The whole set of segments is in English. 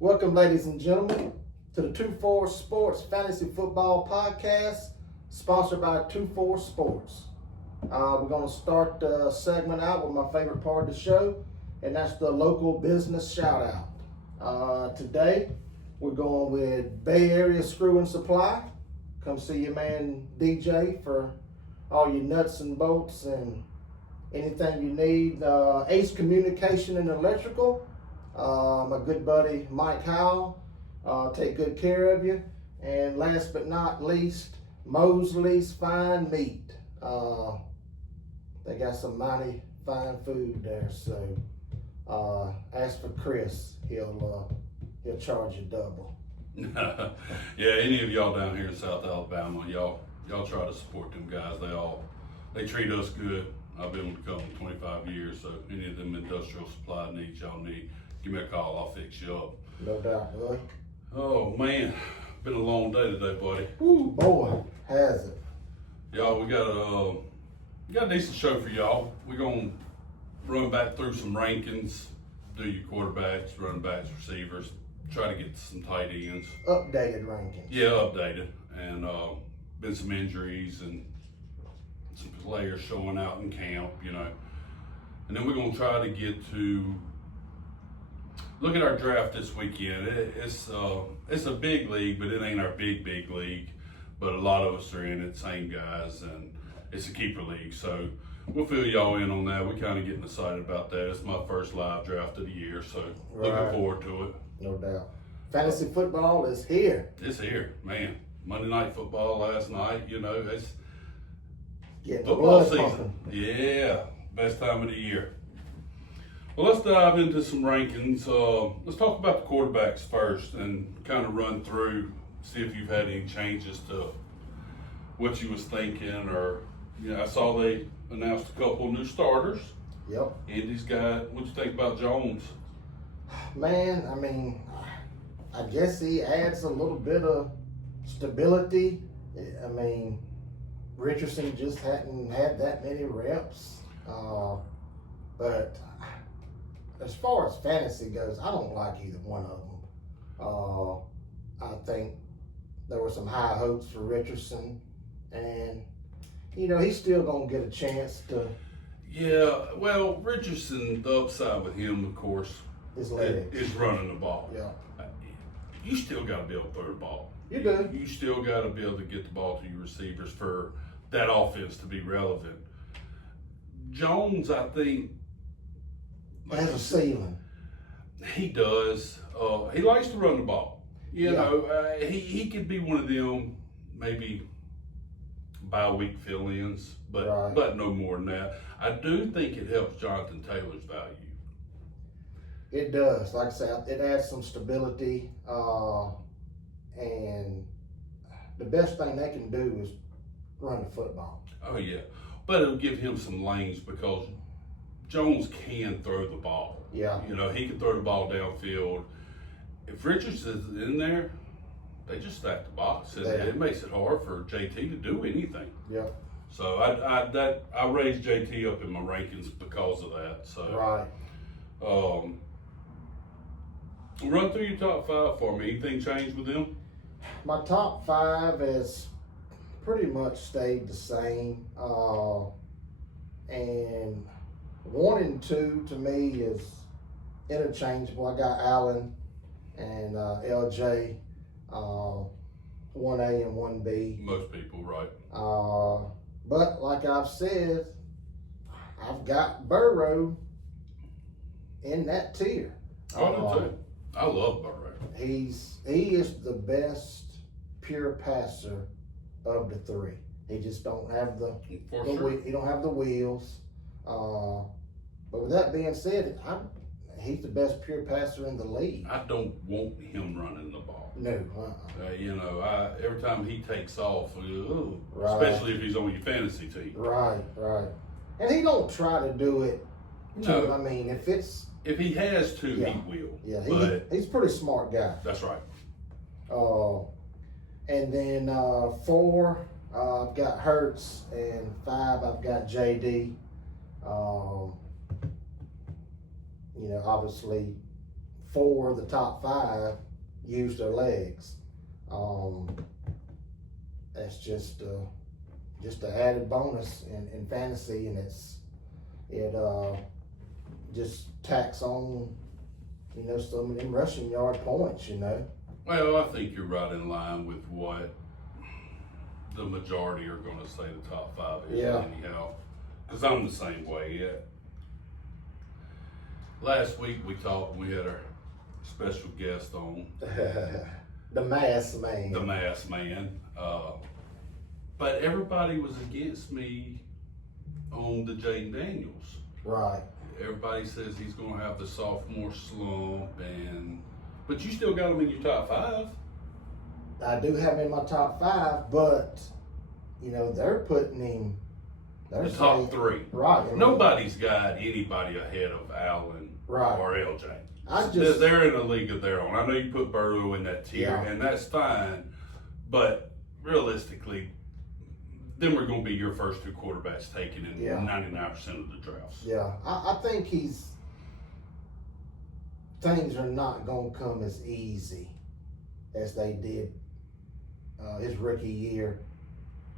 Welcome, ladies and gentlemen, to the 2-4 Sports Fantasy Football Podcast, sponsored by 2-4 Sports. We're going to start the segment out with my favorite part of the show, and that's the local business shout out. Today, we're going with Bay Area Screw and Supply. Come see your man DJ for all your nuts and bolts and anything you need. Ace Communication and Electrical. My good buddy Mike Howell, take good care of you. And last but not least, Mosley's Fine Meat. They got some mighty fine food there, so ask for Chris. He'll charge you double. Yeah, any of y'all down here in South Alabama, y'all try to support them guys. They treat us good. I've been with the company 25 years, so any of them industrial supply needs y'all need, give me a call, I'll fix you up. No doubt, buddy. Oh man, been a long day today, buddy. Ooh, boy, has it. Y'all, we got a decent show for y'all. We're gonna run back through some rankings, do your quarterbacks, running backs, receivers, try to get some tight ends. Updated rankings. Yeah, updated. And been some injuries and some players showing out in camp, you know. And then we're gonna try to get to look at our draft this weekend. It's a big league, but it ain't our big league. But a lot of us are in it, same guys, and it's a keeper league. So we'll fill y'all in on that. We're kind of getting excited about that. It's my first live draft of the year, so looking forward to it. No doubt. Fantasy football is here. It's here, man. Monday Night Football last night, you know, it's blood football season. pumping. Yeah, best time of the year. Well, let's dive into some rankings. Let's talk about the quarterbacks first and kind of run through, see if you've had any changes to what you was thinking, or, you know, I saw they announced a couple new starters. Yep. Andy's got, what'd you think about Jones? Man, I mean, I guess he adds a little bit of stability. I mean, Richardson just hadn't had that many reps. But as far as fantasy goes, I don't like either one of them. I think there were some high hopes for Richardson, and, you know, he's still going to get a chance to. Yeah, well, Richardson, the upside with him, of course, His legs. is running the ball. Yeah. You still got to be able to throw the ball. You do. You still got to be able to get the ball to your receivers for that offense to be relevant. Jones, I think, Has a ceiling. he does. He likes to run the ball. You know, he could be one of them maybe bye-week fill-ins, but no more than that. I do think it helps Jonathan Taylor's value. It does. Like I said, it adds some stability, and the best thing they can do is run the football. Oh, yeah. But it'll give him some lanes because Jones can throw the ball. Yeah. You know, he can throw the ball downfield. If Richardson's in there, they just stack the box. And it makes it hard for JT to do anything. Yeah. So I raised JT up in my rankings because of that. So Right. Run through your top five for me. Anything changed with them? My top five has pretty much stayed the same. And 1 and 2 to me is interchangeable. I got Allen and LJ, 1A and 1B. Most people, right? But like I've said, I've got Burrow in that tier. I do too. I love Burrow. He is the best pure passer of the three. He just don't have he don't have the wheels. But with that being said, he's the best pure passer in the league. I don't want him running the ball. No. You know, every time he takes off, Right. especially if he's on your fantasy team. Right. And he don't try to do it. No. I mean, If he has to, Yeah. he will. Yeah, he's a pretty smart guy. That's right. And then 4, I've got Hurts, and 5, I've got JD. You know, obviously 4 of the top 5 use their legs. That's just an added bonus in fantasy, and it just tacks on, some of them rushing yard points, Well, I think you're right in line with what the majority are going to say the top 5 is anyhow. Because I'm the same way. Yeah. Last week we talked. We had our special guest on. The mask man. The mask man. But everybody was against me on the Jaden Daniels. Right. Everybody says he's going to have the sophomore slump, but you still got him in your top 5. I do have him in my top 5, but they're putting him. They're The top 3. Right. Nobody's got anybody ahead of Allen or LJ. They're in a league of their own. I know you put Burrow in that tier, and that's fine, but realistically, them are going to be your first 2 quarterbacks taken in 99% of the drafts. Yeah, I think things are not going to come as easy as they did his rookie year.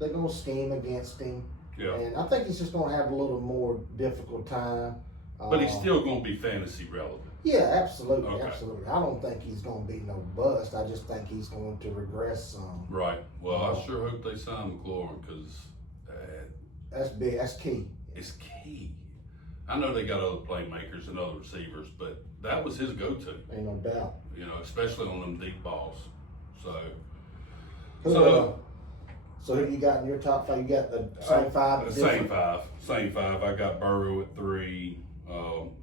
They're going to scheme against him. Yeah. And I think he's just going to have a little more difficult time. But he's still going to be fantasy relevant. Yeah, absolutely, Okay. absolutely. I don't think he's going to be no bust. I just think he's going to regress some. Right. Well, I sure hope they sign McLaurin because That's big. That's key. it's key. I know they got other playmakers and other receivers, but that was his go-to. Ain't no doubt. Especially on them deep balls. So So who you got in your top 5? You got the same 5? Same 5. Same 5. I got Burrow at 3.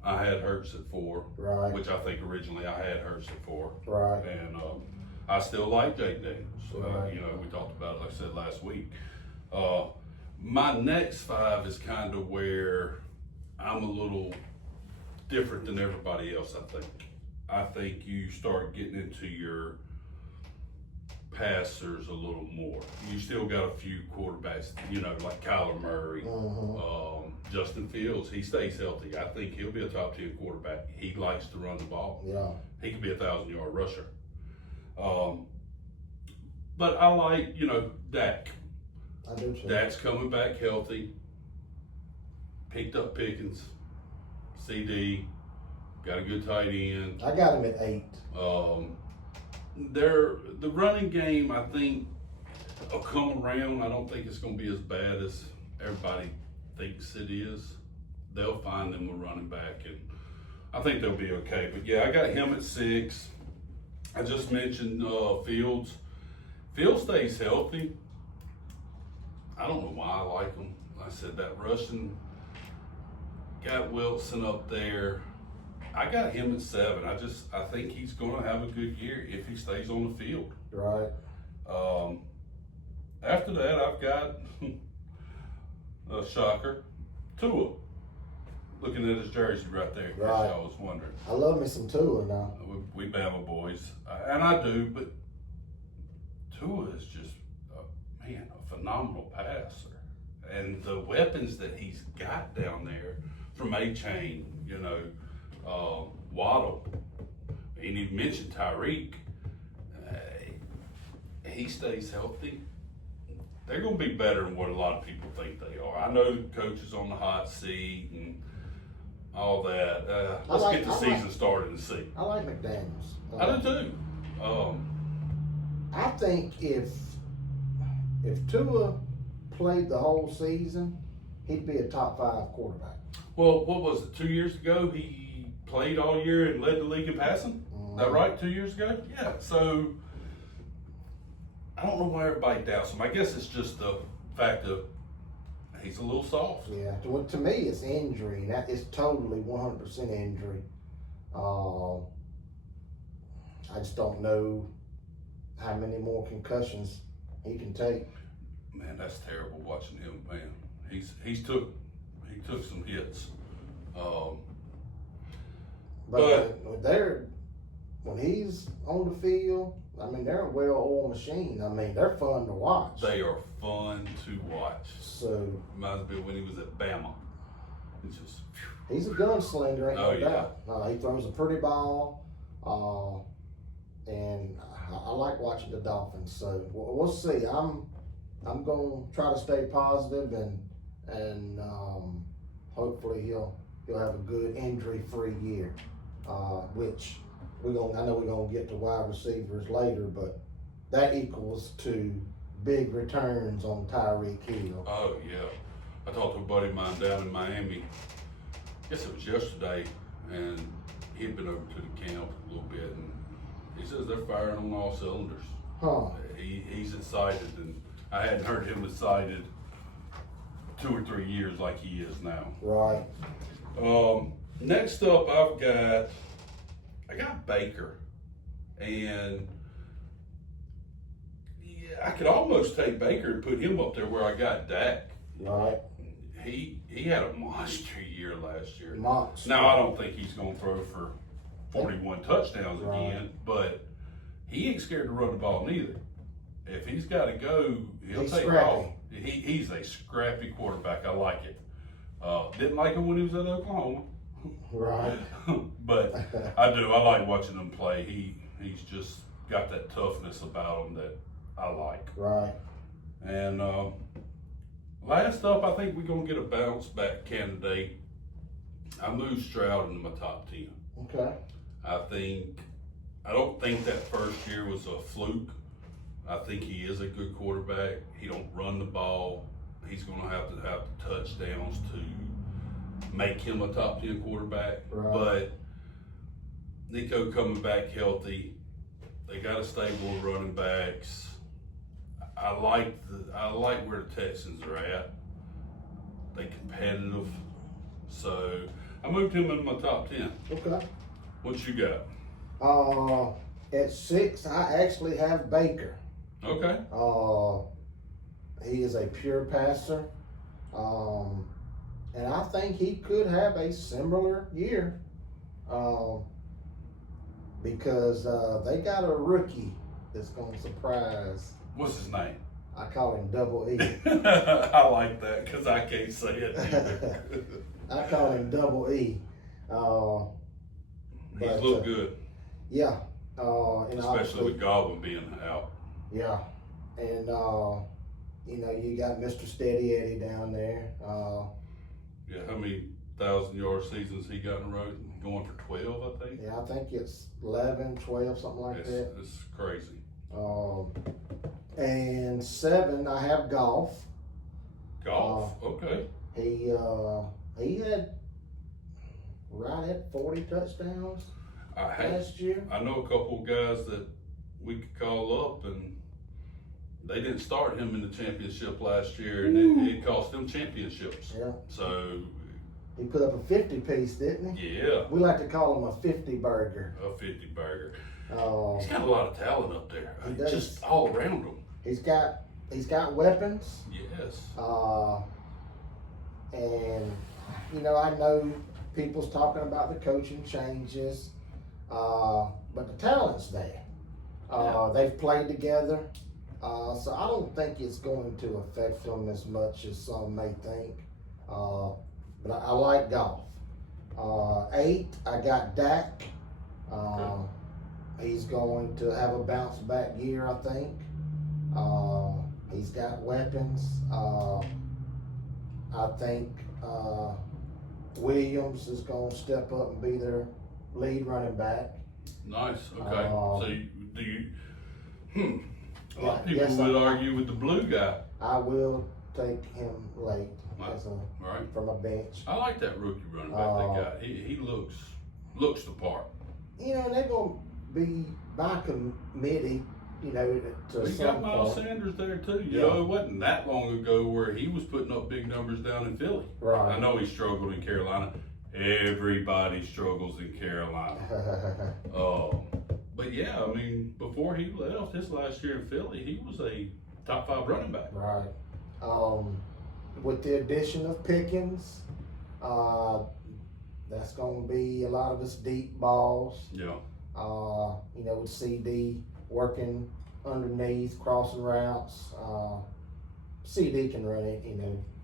I had Hurts at 4. Right. Which I think originally I had Hurts at 4. Right. And I still like Jaden Daniels. Right. We talked about it, like I said, last week. My next 5 is kind of where I'm a little different than everybody else, I think. I think you start getting into your passers a little more. You still got a few quarterbacks, like Kyler Murray, Justin Fields. He stays healthy. I think he'll be a top 10 quarterback. He likes to run the ball. Yeah. He could be a 1,000-yard rusher. But I like, Dak. I do too. Dak's coming back healthy. Picked up Pickens, CD, got a good tight end. I got him at 8. The running game, I think, will come around. I don't think it's going to be as bad as everybody thinks it is. They'll find them a running back, and I think they'll be okay. But yeah, I got him at 6. I just mentioned Fields. Fields stays healthy. I don't know why I like him. Like I said, that rushing, got Wilson up there. I got him at 7. I think he's going to have a good year if he stays on the field. Right. After that, I've got a shocker, Tua. Looking at his jersey right there, in case Right. y'all was wondering. I love me some Tua now. We Bama boys, and I do, but Tua is just, a phenomenal passer. And the weapons that he's got down there from A-Chain, Waddle, and you mentioned Tyreek, he stays healthy. They're going to be better than what a lot of people think they are. I know the coach is on the hot seat and all that. Let's get the season started and see. I like McDaniels. I do too. I think if Tua played the whole season, he'd be a top 5 quarterback. Well, what was it, 2 years ago? He played all year and led the league in passing? Is that right, 2 years ago? Yeah, so I don't know why everybody doubts him. I guess it's just the fact of he's a little soft. Yeah, to me, it's injury. That is totally 100% injury. I just don't know how many more concussions he can take. Man, that's terrible watching him, man. He took some hits. But when he's on the field, they're a well-oiled machine. They're fun to watch. They are fun to watch. So Reminds me of when he was at Bama. It's just, he's a gunslinger, ain't no Oh, yeah. doubt. He throws a pretty ball. And I like watching the Dolphins. So we'll see. I'm gonna try to stay positive and hopefully he'll have a good injury-free year. Which I know we're gonna get to wide receivers later, but that equals to big returns on Tyreek Hill. Oh yeah, I talked to a buddy of mine down in Miami. I guess it was yesterday, and he'd been over to the camp a little bit, and he says they're firing on all cylinders. Huh. He's excited, and I hadn't heard him excited 2 or 3 years like he is now. Right. Next up, I got Baker, and yeah, I could almost take Baker and put him up there where I got Dak. Right. He had a monster year last year. Monster. Now I don't think he's gonna throw for 41 touchdowns Right. again, but he ain't scared to run the ball neither. If he's got to go, he'll He's take scrappy. off. He's a scrappy quarterback. I like it. Didn't like him when he was at Oklahoma, Right. but I do. I like watching him play. He's just got that toughness about him that I like. Right. And last up, I think we're gonna get a bounce back candidate. I moved Stroud into my top 10. Okay. I don't think that first year was a fluke. I think he is a good quarterback. He don't run the ball. He's going to have the touchdowns to make him a top 10 quarterback. Right. But Nico coming back healthy. They got a stable of running backs. I like where the Texans are at. They competitive. So I moved him in my top 10. Okay. What you got? At 6, I actually have Baker. Okay. He is a pure passer. And I think he could have a similar year. Because they got a rookie that's going to surprise. What's his name? I call him Double E. I like that because I can't say it either. I call him Double E. He's looked good, Yeah. And especially with Godwin being out. Yeah. And, you got Mr. Steady Eddie down there. Yeah, how many 1,000-yard seasons he got in a row? Going for 12, I think. Yeah, I think it's 11, 12, something like that. It's crazy. And 7, I have Golf. Golf, okay. He had right at 40 touchdowns last year. I know a couple of guys that we could call up, and they didn't start him in the championship last year, and it cost them championships. Yeah. So He put up a 50-piece, didn't he? yeah, We like to call him a 50-burger. a 50 burger. He's He's got a lot of talent up there. He does. Just all around him. He's got weapons. Yes. And I know people's talking about the coaching changes, but the talent's there. They've played together, so I don't think it's going to affect them as much as some may think. But I like Golf. 8, I got Dak. He's going to have a bounce back year, I think. He's got weapons. I think Williams is going to step up and be their lead running back. Nice. Okay. So do you? A lot of people Yes, would argue with the blue guy. I will take him late Right. from a bench. I like that rookie running back they got. He looks the part. And they're going to be by committee, to We some got Miles point. Sanders there too. You Yeah. know, it wasn't that long ago where he was putting up big numbers down in Philly. Right. I know he struggled in Carolina. Everybody struggles in Carolina. But yeah, I mean, before he left his last year in Philly, he was a top 5 running back. Right. With the addition of Pickens, that's going to be a lot of his deep balls. Yeah. With CD working underneath, crossing routes. CD can run it,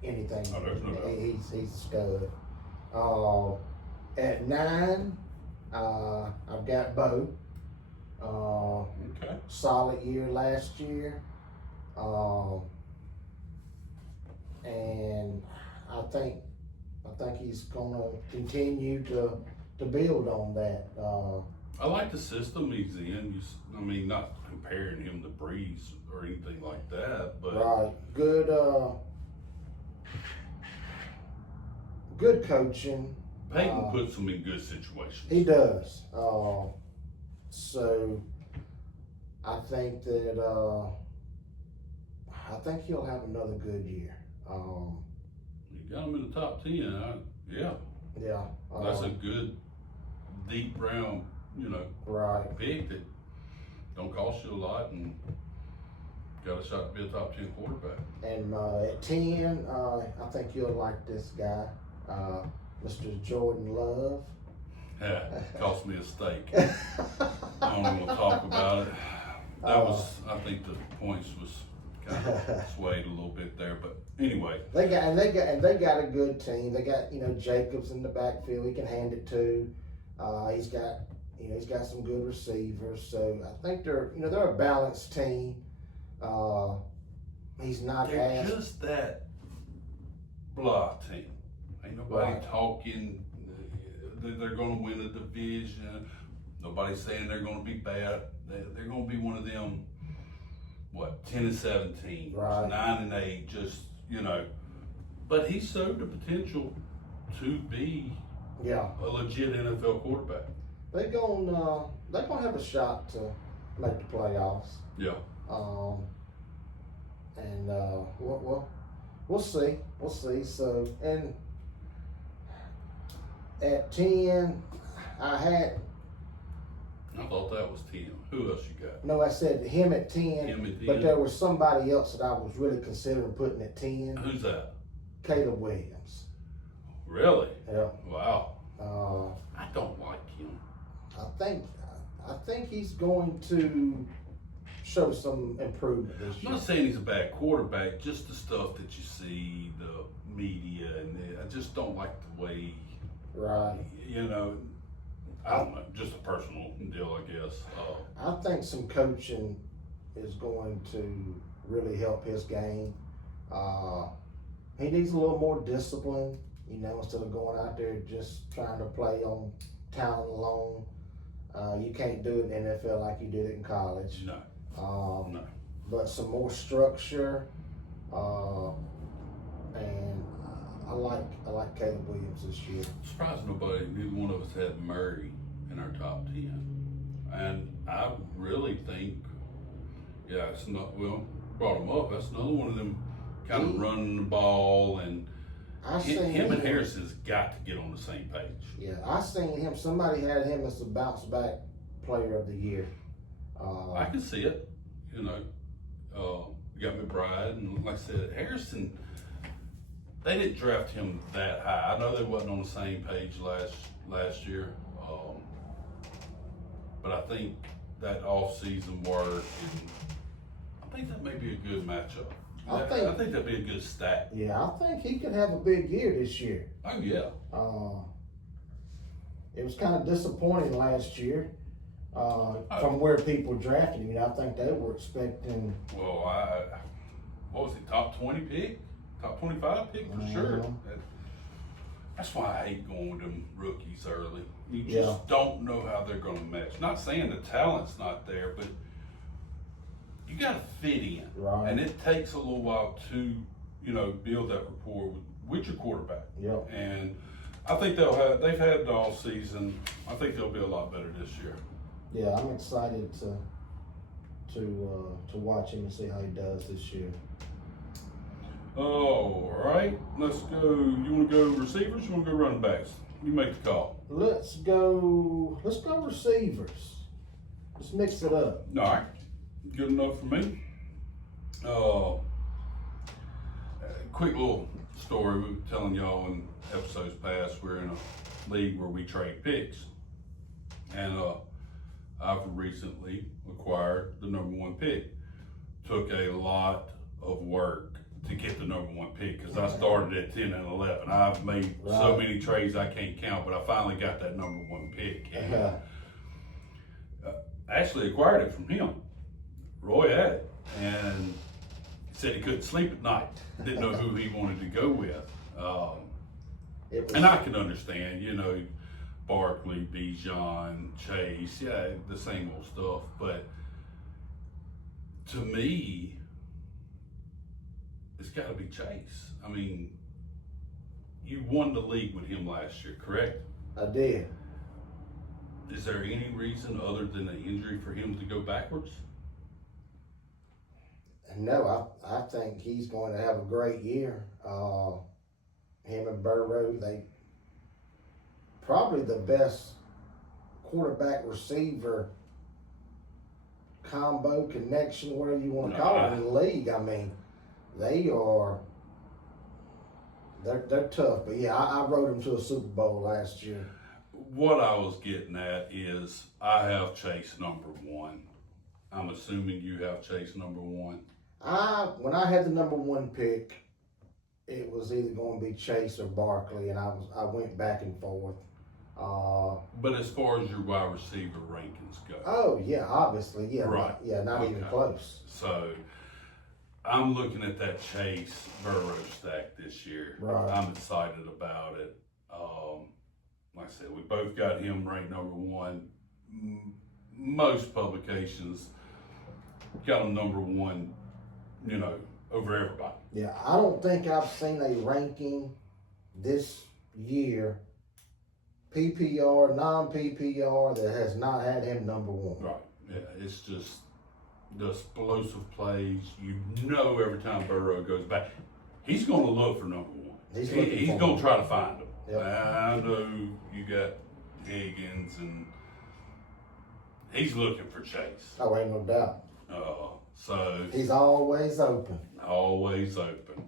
anything. Oh, there's no doubt. He's a stud. At 9, I've got Bo. Okay. Solid year last year. And I think he's gonna continue to build on that. I like the system he's in. I mean, not comparing him to Breeze or anything like that, but Right. Good coaching. Peyton puts him in good situations. He does. So I think that he'll have another good year. You got him in the top 10. Yeah, Yeah. that's a good deep round, Right. pick that don't cost you a lot and got a shot to be a top 10 quarterback. And at 10, I think you'll like this guy, Mr. Jordan Love. Yeah, cost me a steak. I don't even want to talk about it. I think the points was kind of swayed a little bit there, but anyway. They got a good team. They got Jacobs in the backfield. He can hand it to. He's got some good receivers. So I think they're a balanced team. He's not They're as just that blah team. Ain't nobody Right. talking. They're going to win a division. Nobody's saying they're going to be bad. They're going to be one of them. 10-17, Right. 9-8. Just But he showed the potential to be yeah. a legit NFL quarterback. They're gonna have a shot to make the playoffs. Yeah. And we'll see. We'll see. So, and at 10, I thought that was 10. Who else you got? I said him at 10, Him at 10. but there was somebody else that I was really considering putting at 10, Who's that? Caleb Williams. Really? Yeah. Wow. Uh, I don't like him. I think he's going to show some improvement this I'm year. not saying he's a bad quarterback, just the stuff that you see, the media, I just don't like the way, Right. I don't know, just a personal deal, I guess. I think some coaching is going to really help his game. He needs a little more discipline, instead of going out there just trying to play on talent alone. You can't do it in the NFL like you did it in college. No. No. But some more structure, and I like Caleb Williams this year. I'm surprised neither one of us had Murray in our top 10. And I really think, brought him up. That's another one of them kind of running the ball, and him and Harrison's got to get on the same page. Yeah, I seen him. Somebody had him as the bounce back player of the year. I can see it. You got McBride, and like I said, Harrison. They didn't draft him that high. I know they wasn't on the same page last year, but I think that off-season work, and I think that may be a good matchup. I think that'd be a good stack. Yeah, I think he could have a big year this year. Oh yeah. It was kind of disappointing last year from where people drafted him. I think they were expecting. Well, what was he, top 20 pick? Top 25 pick for sure. That's why I hate going with them rookies early. You just don't know how they're going to match. Not saying the talent's not there, but you got to fit in. Right. And it takes a little while to, build that rapport with your quarterback. Yep. And I think they've had the all season. I think they'll be a lot better this year. Yeah, I'm excited to watch him and see how he does this year. All right, let's go. You want to go receivers? You want to go running backs? You make the call. Let's go receivers. Let's mix it up. All right, good enough for me. Quick little story. We were telling y'all in episodes past, we're in a league where we trade picks, and I've recently acquired the #1 pick. Took a lot of work to get the number one pick because I started at 10 and 11. I've made so Right. many trades I can't count, but I finally got that number one pick. And, actually acquired it from him. Roy had it and said he couldn't sleep at night. Didn't know who he wanted to go with. And I can understand, you know, Barkley, Bijan, Chase, yeah, the same old stuff. But to me, it's got to be Chase. I mean, you won the league with him last year, correct? I did. Is there any reason other than an injury for him to go backwards? No, I think he's going to have a great year. Him and Burrow, they probably the best quarterback receiver combo connection, whatever you want to call it, in the league. I mean, they're tough. But yeah, I rode him to a Super Bowl last year. What I was getting at is I have Chase number one. I'm assuming you have Chase number one. When I had the number one pick, it was either going to be Chase or Barkley, and I went back and forth. But as far as your wide receiver rankings go, Oh yeah, obviously, yeah, Right. not even Okay. close. so I'm looking at that Chase Burrow stack this year. Right. I'm excited about it. Like I said, we both got him ranked number one. Most publications got him number one, you know, over everybody. Yeah, I don't think I've seen a ranking this year, PPR, non-PPR, that has not had him number one. Right. Yeah, it's just the explosive plays. You know, every time Burrow goes back, he's going to look for number one. He's He's looking for going him. to try to find him. Yep. I know you got Higgins, and he's looking for Chase. Oh, ain't no doubt. So He's always open. always open.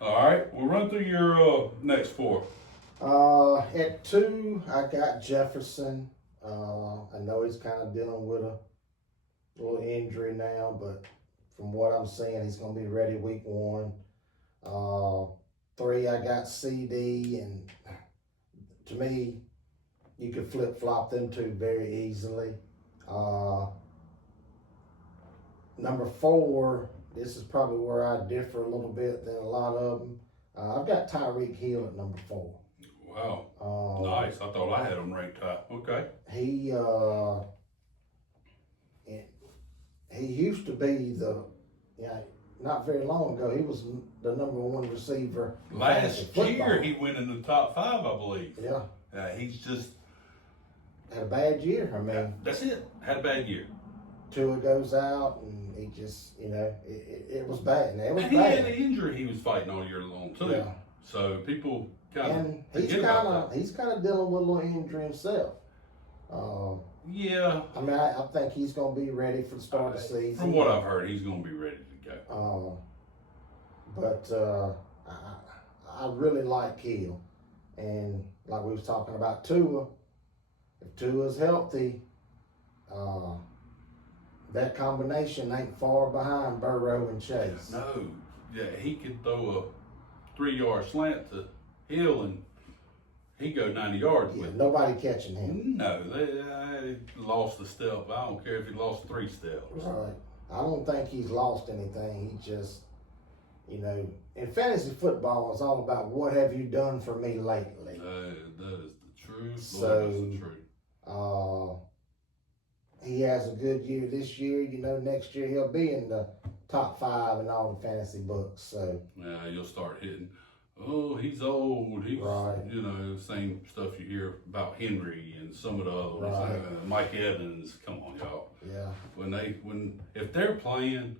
All right, we'll run through your next four. At 2, I got Jefferson. I know he's kind of dealing with a little injury now, but from what I'm seeing, he's going to be ready week 1. 3, I got CD, and to me, you could flip-flop them two very easily. Number 4, this is probably where I differ a little bit than a lot of them. I've got Tyreek Hill at number 4. Wow, nice. I thought I had him ranked high. Okay. He used to be not very long ago, he was the number 1 receiver. in fantasy Last football. year, he went in the top 5, I believe. Yeah, He's just, had a bad year. I mean, that's it. Had a bad year. Tua goes out, and he just, it was bad. And it was And he had an bad. injury he was fighting all year long, too. Yeah. So people kind of And he's forget about that. kind of dealing with a little injury himself. Yeah. I mean, I think he's going to be ready for the start of the season. From what I've heard, he's going to be ready to go. But I really like Hill, and like we was talking about Tua, if Tua's healthy, that combination ain't far behind Burrow and Chase. No. Yeah, he could throw a 3-yard slant to Hill and he go 90 yards Yeah, with it. nobody catching him. No, they lost a step. I don't care if he lost 3 steps. Right. I don't think he's lost anything. He just, in fantasy football, it's all about what have you done for me lately. That is the truth. So, Lord, that's the truth. He has a good year this year. Next year he'll be in the top 5 in all the fantasy books. So Yeah, you'll start hitting. Oh, he's old. He's, Right. Same stuff you hear about Henry and some of the other ones. Right. Mike Evans. Come on, y'all. yeah, If they're playing,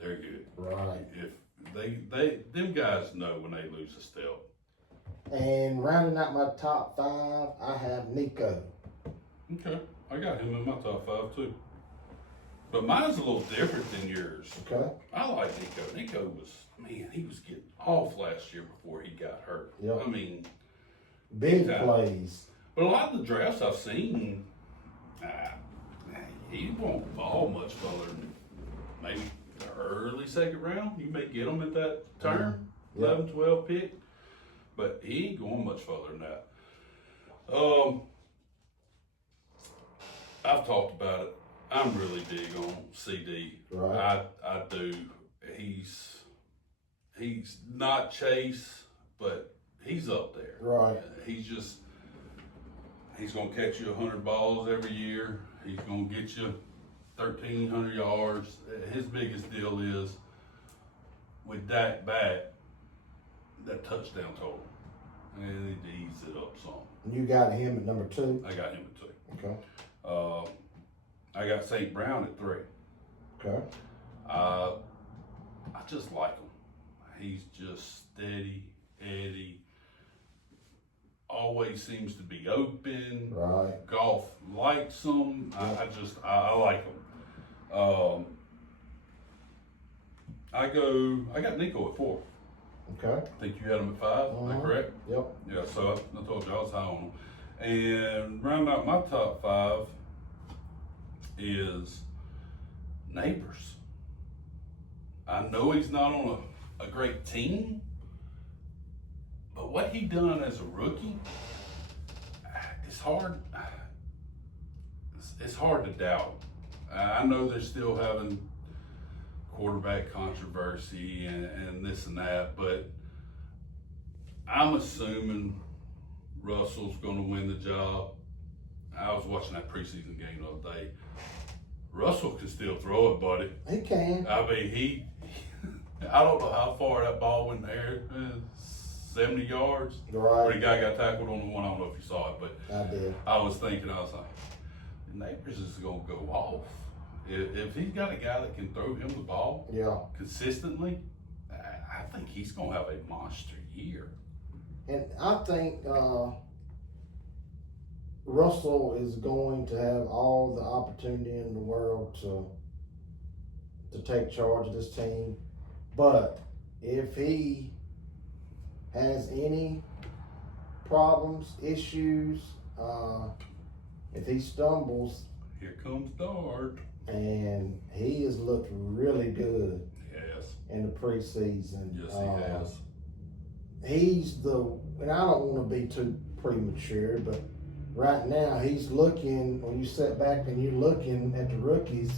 they're good. right. If them guys know when they lose a step. And rounding out my top 5, I have Nico. Okay, I got him in my top 5 too. But mine's a little different than yours. Okay. I like Nico. Nico he was getting off last year before he got hurt. Yep. I mean, Big time. plays. but a lot of the drafts I've seen, he won't fall much further than maybe early second round. You may get him at that turn, Yeah. 11, 12 pick, but he ain't going much further than that. I've talked about it. I'm really big on CD. Right. I do. He's not Chase, but he's up there. Right. He's gonna catch you 100 balls every year. He's gonna get you 1,300 yards. His biggest deal is with Dak back, that touchdown total, and it ease it up some. You got him at number 2. I got him at 2. Okay. I got St. Brown at 3. Okay. I just like him. He's just steady, Eddie. Always seems to be open. Right. Golf likes him. I like him. I got Nico at 4. Okay. I think you had him at 5. Is that correct? Yep. Yeah. So I told you I was high on him. And round out my top 5 is Neighbors. I know he's not on a great team, but what he done as a rookie, it's hard. It's hard to doubt. I know they're still having quarterback controversy and this and that, but I'm assuming Russell's going to win the job. I was watching that preseason game the other day. Russell can still throw it, buddy. He can. I mean, I don't know how far that ball went there, 70 yards. Right. Where the guy got tackled on the one, I don't know if you saw it, but I did. I was like, Neighbors is going to go off. If he's got a guy that can throw him the ball Yeah. consistently, I think he's going to have a monster year. And I think Russell is going to have all the opportunity in the world to take charge of this team. But if he has any problems, issues, if he stumbles, Here comes Dart. and he has looked really good Yes. in the preseason. Yes, he has. And I don't want to be too premature, but right now he's looking, when you sit back and you're looking at the rookies,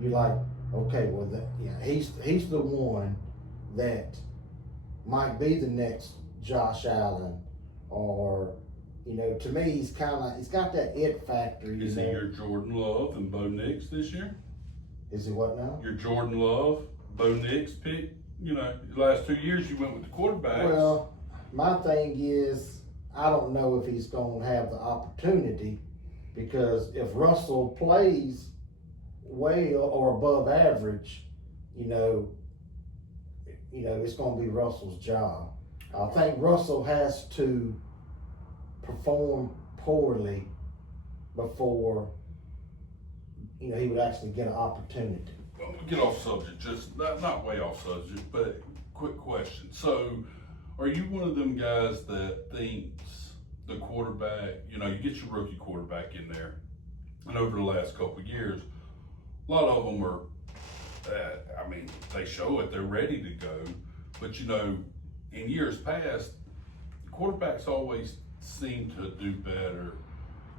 you're like, okay, well, he's the one that might be the next Josh Allen, or, to me, he's got that it factor. Is he your Jordan Love and Bo Nix this year? Is he what now? Your Jordan Love, Bo Nix pick? The last 2 years you went with the quarterbacks. Well, my thing is, I don't know if he's going to have the opportunity, because if Russell plays well or above average, it's going to be Russell's job. I think Russell has to perform poorly before, he would actually get an opportunity. Well, we'll get off subject, just not way off subject, but quick question. So, are you one of them guys that thinks the quarterback, you get your rookie quarterback in there, and over the last couple of years, a lot of them are, they show it, they're ready to go, but in years past, quarterbacks always seem to do better,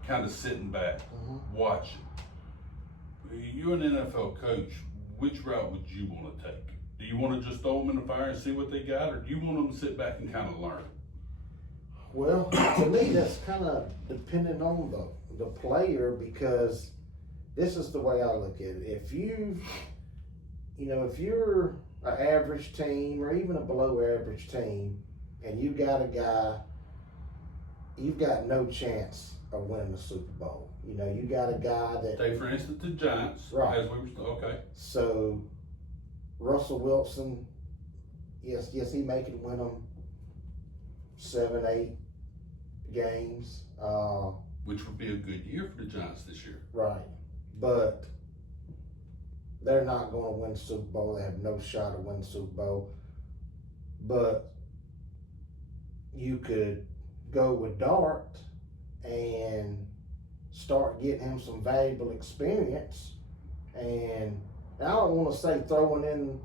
kind of sitting back, watching. You're an NFL coach. Which route would you want to take? Do you want to just throw them in the fire and see what they got, or do you want them to sit back and kind of learn? Well, to me, that's kind of dependent on the player, because this is the way I look at it. If if you're an average team or even a below average team, and you got a guy, you've got no chance of winning the Super Bowl. You got a guy that. Take for instance the Giants, Right? As we were okay. So Russell Wilson, yes, he may could win them 7, 8 games. Which would be a good year for the Giants this year. Right, but they're not going to win the Super Bowl. They have no shot of winning the Super Bowl. But you could go with Dart and start getting him some valuable experience, and and I don't want to say throwing in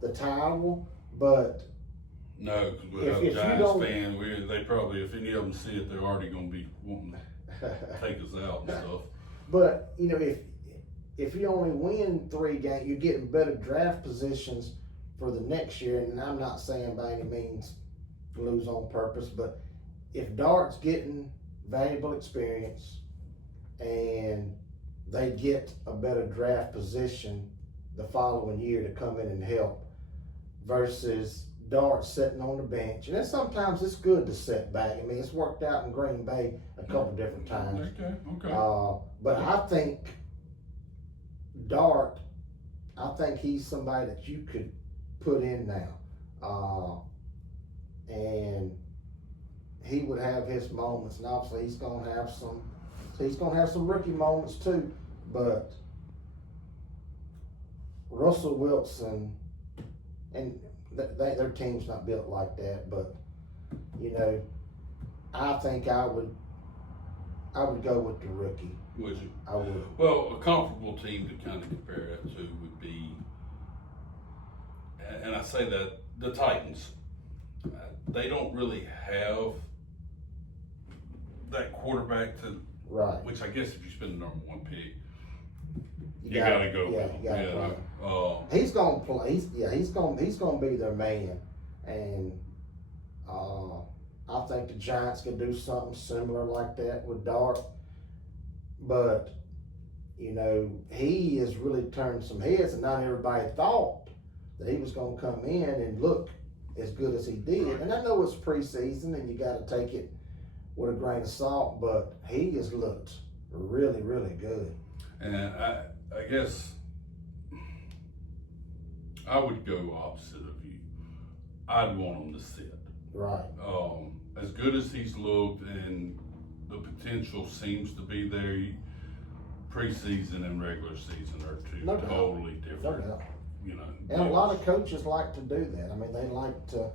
the towel, but No, because we If- have if you Giants don't- fan. They probably, if any of them see it, they're already going to be wanting to take us out and stuff. but you know, if you only win 3 games, you're getting better draft positions for the next year. And I'm not saying by any means lose on purpose, but if Dart's getting valuable experience and they get a better draft position the following year to come in and help versus Dart sitting on the bench. And then sometimes it's good to sit back. I mean, it's worked out in Green Bay a couple different times. Okay. But I think Dart, I think he's somebody that you could put in now. And he would have his moments, and obviously he's gonna have some rookie moments too. But Russell Wilson, and their team's not built like that, but you know, I think I would go with the rookie. Would you? I would. Well, a comparable team to kind of compare that to would be, and I say that, the Titans. They don't really have that quarterback to, Right. which I guess if you spend the number 1 pick, you gotta- gotta go. Yeah, with you gotta him. play. He's gonna play. He's gonna be their man, and I think the Giants could do something similar like that with Dart. But you know, he has really turned some heads, and not everybody thought that he was gonna come in and look as good as he did. And I know it's preseason, and you got to take it with a grain of salt, but he has looked really, really good. And I guess I would go opposite of you. I'd want him to sit. Right. As good as he's looked, and the potential seems to be there, preseason and regular season are two No doubt. totally No different. doubt. You know, And a lot of coaches like to do that. I mean, they like to,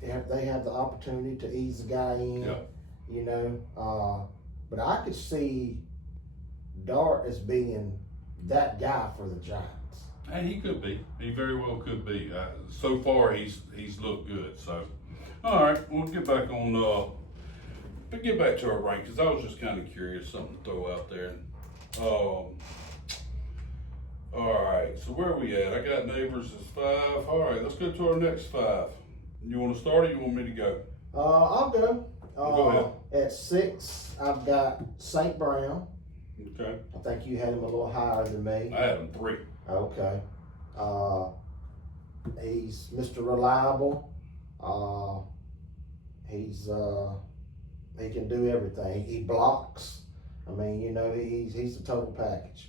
if they have the opportunity to ease the guy in, Yeah. you know. But I could see Dart as being that guy for the Giants. And he could be. He very well could be. So far, he's looked good. So, all right, we'll get back on. But get back to our rank, because I was just kind of curious, something to throw out there. All right, so where are we at? I got Neighbors as 5. All right, let's go to our next 5. You want to start, or you want me to go? I'll go. Go ahead. At 6, I've got St. Brown. Okay. I think you had him a little higher than me. I had him 3. Okay. He's Mr. Reliable. He can do everything. He blocks. I mean, you know, he's the total package.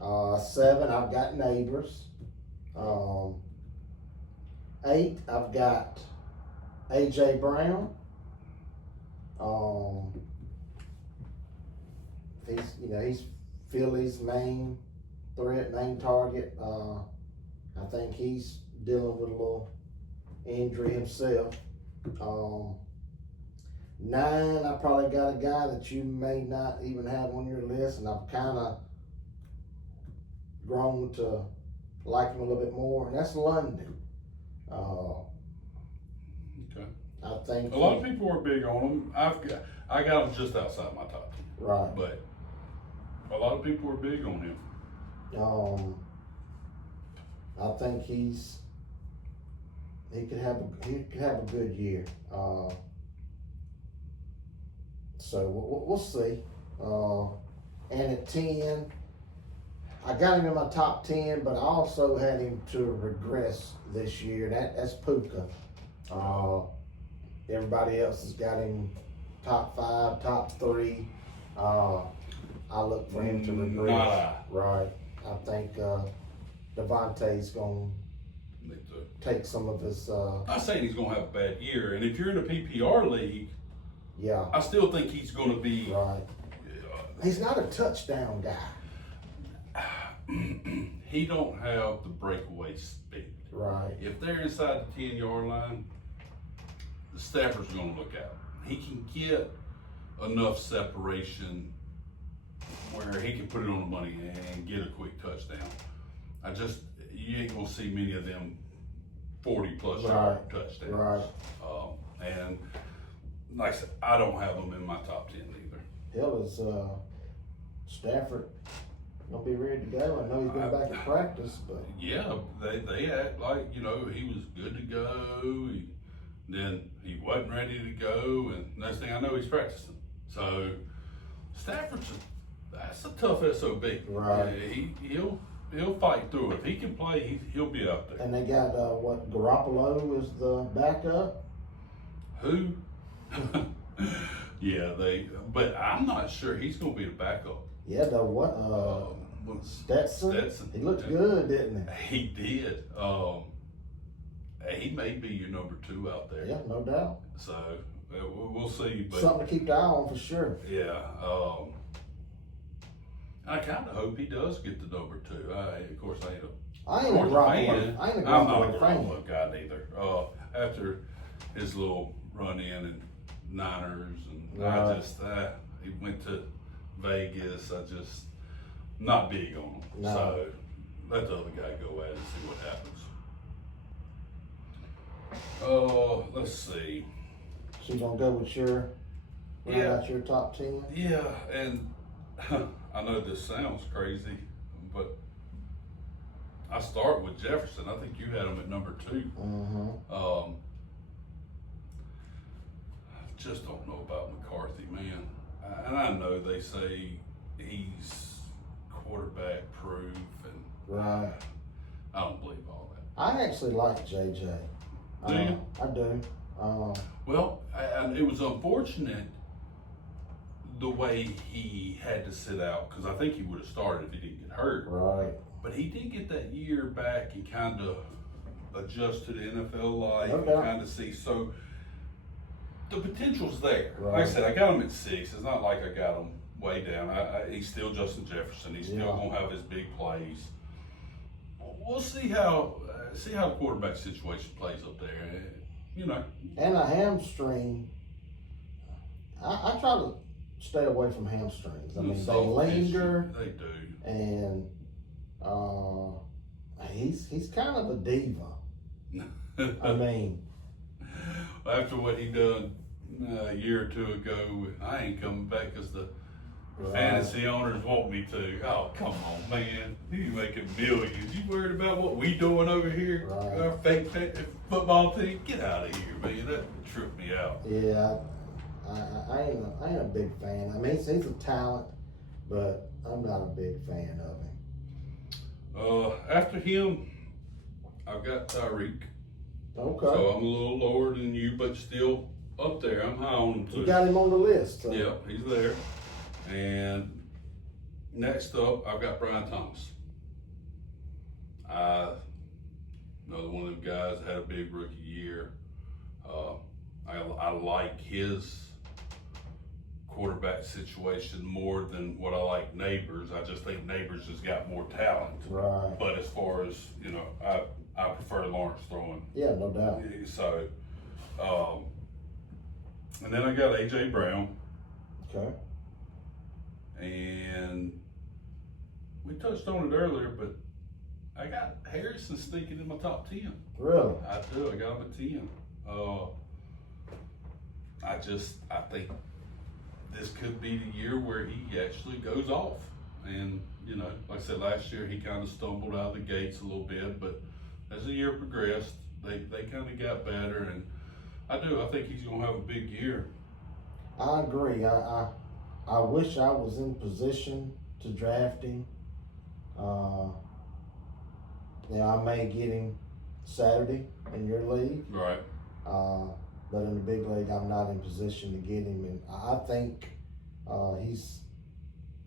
7, I've got Neighbors. 8, I've got A.J. Brown. He's Philly's main threat, main target. I think he's dealing with a little injury himself. 9, I probably got a guy that you may not even have on your list, and I've kind of grown to like him a little bit more, and that's London. Okay. I think A lot of people are big on him. I got him just outside my top 10. right. But a lot of people are big on him. I think he could have a good year. So we'll see. And at 10, I got him in my top 10, but I also had him to regress this year. That's Puka. Everybody else has got him top 5, top 3. I look for him to regress. Not I. Right. I think Devontae's going Me too. to take some of his. I'm not saying he's going to have a bad year. And if you're in a PPR league, Yeah. I still think he's going to be. Right. He's not a touchdown guy. He don't have the breakaway speed. Right. If they're inside the 10-yard line, the Stafford's going to look out. He can get enough separation where he can put it on the money and get a quick touchdown. you ain't gonna see many of them 40+ Right. yard touchdowns. Right. And like I said, I don't have them in my top 10 either. Hell, is Stafford gonna be ready to go? I know he's been back in practice, but Yeah, they act like, he was good to go. Then he wasn't ready to go, and next thing I know, he's practicing. So that's a tough SOB. Right. Yeah, he'll fight through it. If he can play, he'll be up there. and they got what, Garoppolo is the backup. Who? Yeah, but I'm not sure he's gonna be the backup. Yeah, the what? Stetson. Stetson. He looked good, didn't He did. He may be your number 2 out there. he? Yeah, no doubt. So we'll see. But Something to keep the eye on for sure. yeah, I kind of hope he does get the number 2. Of course, I ain't I ain't a Garoppolo. I ain't a I'm not a Garoppolo fan. Garoppolo guy neither. After his little run in and Niners, and Right. he went to Vegas. I just not big on him. No. So let the other guy go at it and see what happens. Let's see. So you gonna go with your Yeah. your top 10? Yeah, and I know this sounds crazy, but I start with Jefferson. I think you had him at number 2. Mm-hmm. I just don't know about McCarthy, man. And I know they say he's quarterback proof, and Right. I don't believe all that. I actually like JJ. Do you? I do. Well, and it was unfortunate the way he had to sit out, because I think he would have started if he didn't get hurt. Right. But he did get that year back and kind of adjust to the NFL life No and doubt. kind of see. So the potential's there. Like I Right. said, I got him at 6. It's not like I got him way down. He's still Justin Jefferson. He's still Yeah. gonna have his big plays. We'll see how the quarterback situation plays up there. And a hamstring. I try to stay away from hamstrings. I mean, they soft linger, tissue, They do. and he's kind of a diva. I mean, After what he done a year or 2 ago, I ain't coming back because the fantasy owners want me to. Oh, come on, man. You making millions. You worried about what we doing over here? Right. Our fake football team? Get out of here, man. That tripped me out. yeah, I ain't a big fan. I mean, he's a talent, but I'm not a big fan of him. After him, I've got Tyreek. Okay. So I'm a little lower than you, but still up there. I'm high on him too. You got him on the list. So. Yeah, he's there. And next up, I've got Brian Thomas. Another one of them guys that had a big rookie year. I like his quarterback situation more than what I like Neighbors. I just think Neighbors has got more talent. Right. But as far as, I prefer Lawrence throwing. Yeah, no doubt. So, and then I got A.J. Brown. Okay. And we touched on it earlier, but I got Harrison sneaking in my top 10. Really? I do. I got him at 10. I think this could be the year where he actually goes off. And, like I said, last year he kind of stumbled out of the gates a little bit, but as the year progressed, they kind of got better. And I think he's going to have a big year. I agree. I wish I was in position to draft him. I may get him Saturday in your league. Right. But in the big league, I'm not in position to get him. And I think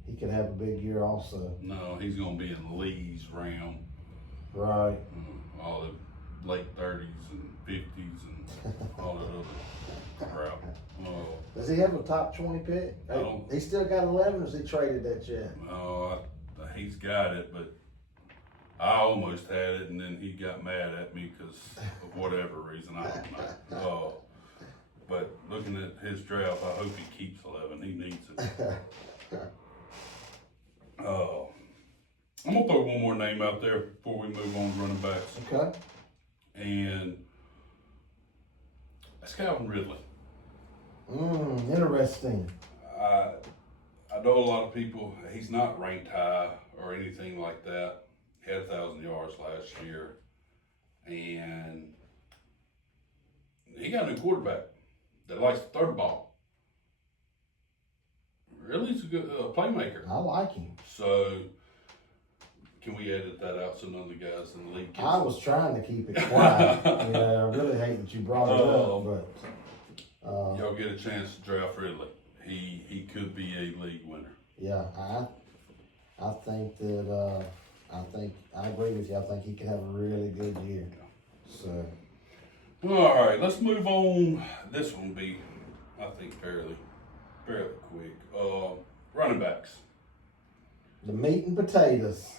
he could have a big year also. No, he's going to be in Lee's round. Right. All the late 30s and 50s and all that other crap. Does he have a top 20 pick? I don't- He still got 11, or has he traded that yet? He's got it, but I almost had it, and then he got mad at me because of whatever reason. I don't know. But looking at his draft, I hope he keeps 11. He needs it. I'm gonna throw one more name out there before we move on to running backs, Okay. and that's Calvin Ridley. Interesting. I know a lot of people. He's not ranked high or anything like that. He had 1,000 yards last year, and he got a new quarterback that likes to throw the ball. Really, he's a good playmaker. I like him. So, can we edit that out so none of the guys in the league can I was trying to keep it quiet. Yeah, I really hate that you brought it up, but y'all get a chance to draft Ridley. He could be a league winner. yeah, I think that I agree with you. I think he could have a really good year. So All right, let's move on. This one will be, I think, fairly quick. Running backs. the meat and potatoes.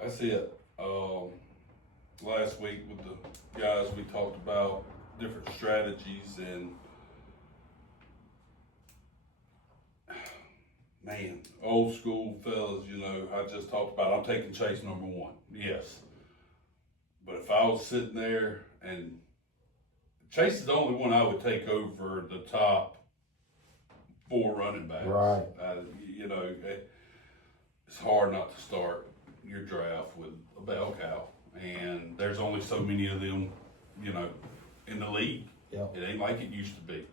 That's it. Last week with the guys, we talked about different strategies, and man, old school fellas, I just talked about, I'm taking Chase number one. Yes. But if I was sitting there, and Chase is the only one I would take over the top 4 running backs. Right. It's hard not to start your draft with a bell cow. And there's only so many of them, in the league. Yep. It ain't like it used to be.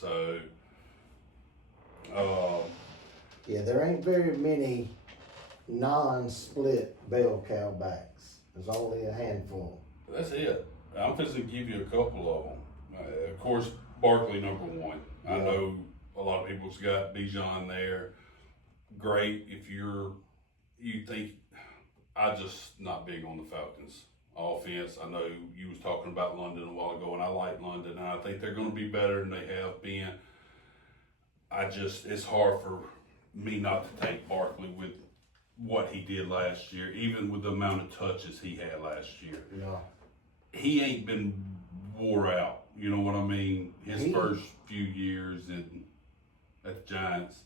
So, Yeah, there ain't very many non-split bell cow backs. There's only a handful. that's it. I'm just going to give you a couple of them. Of course, Barkley number one. I Yeah. know a lot of people's got Bijan there. Great if you think. I just not big on the Falcons offense. I know you was talking about London a while ago, and I like London, and I think they're going to be better than they have been. It's hard for me not to take Barkley with what he did last year, even with the amount of touches he had last year. Yeah. He ain't been wore out. You know what I mean? His He- first few years at the Giants,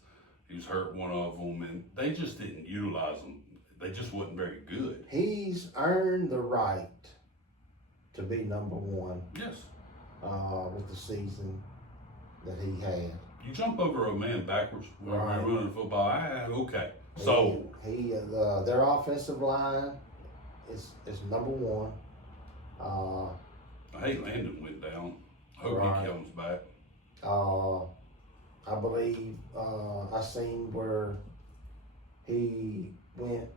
he was hurt one of them, and they just didn't utilize him. They just wasn't very good. He's earned the right to be number one Yes. with the season that he had. You jump over a man backwards when Right. you're running football. Okay. So Their offensive line is number one. I hate Landon went down. Hope Right. he comes back. I believe I seen where he went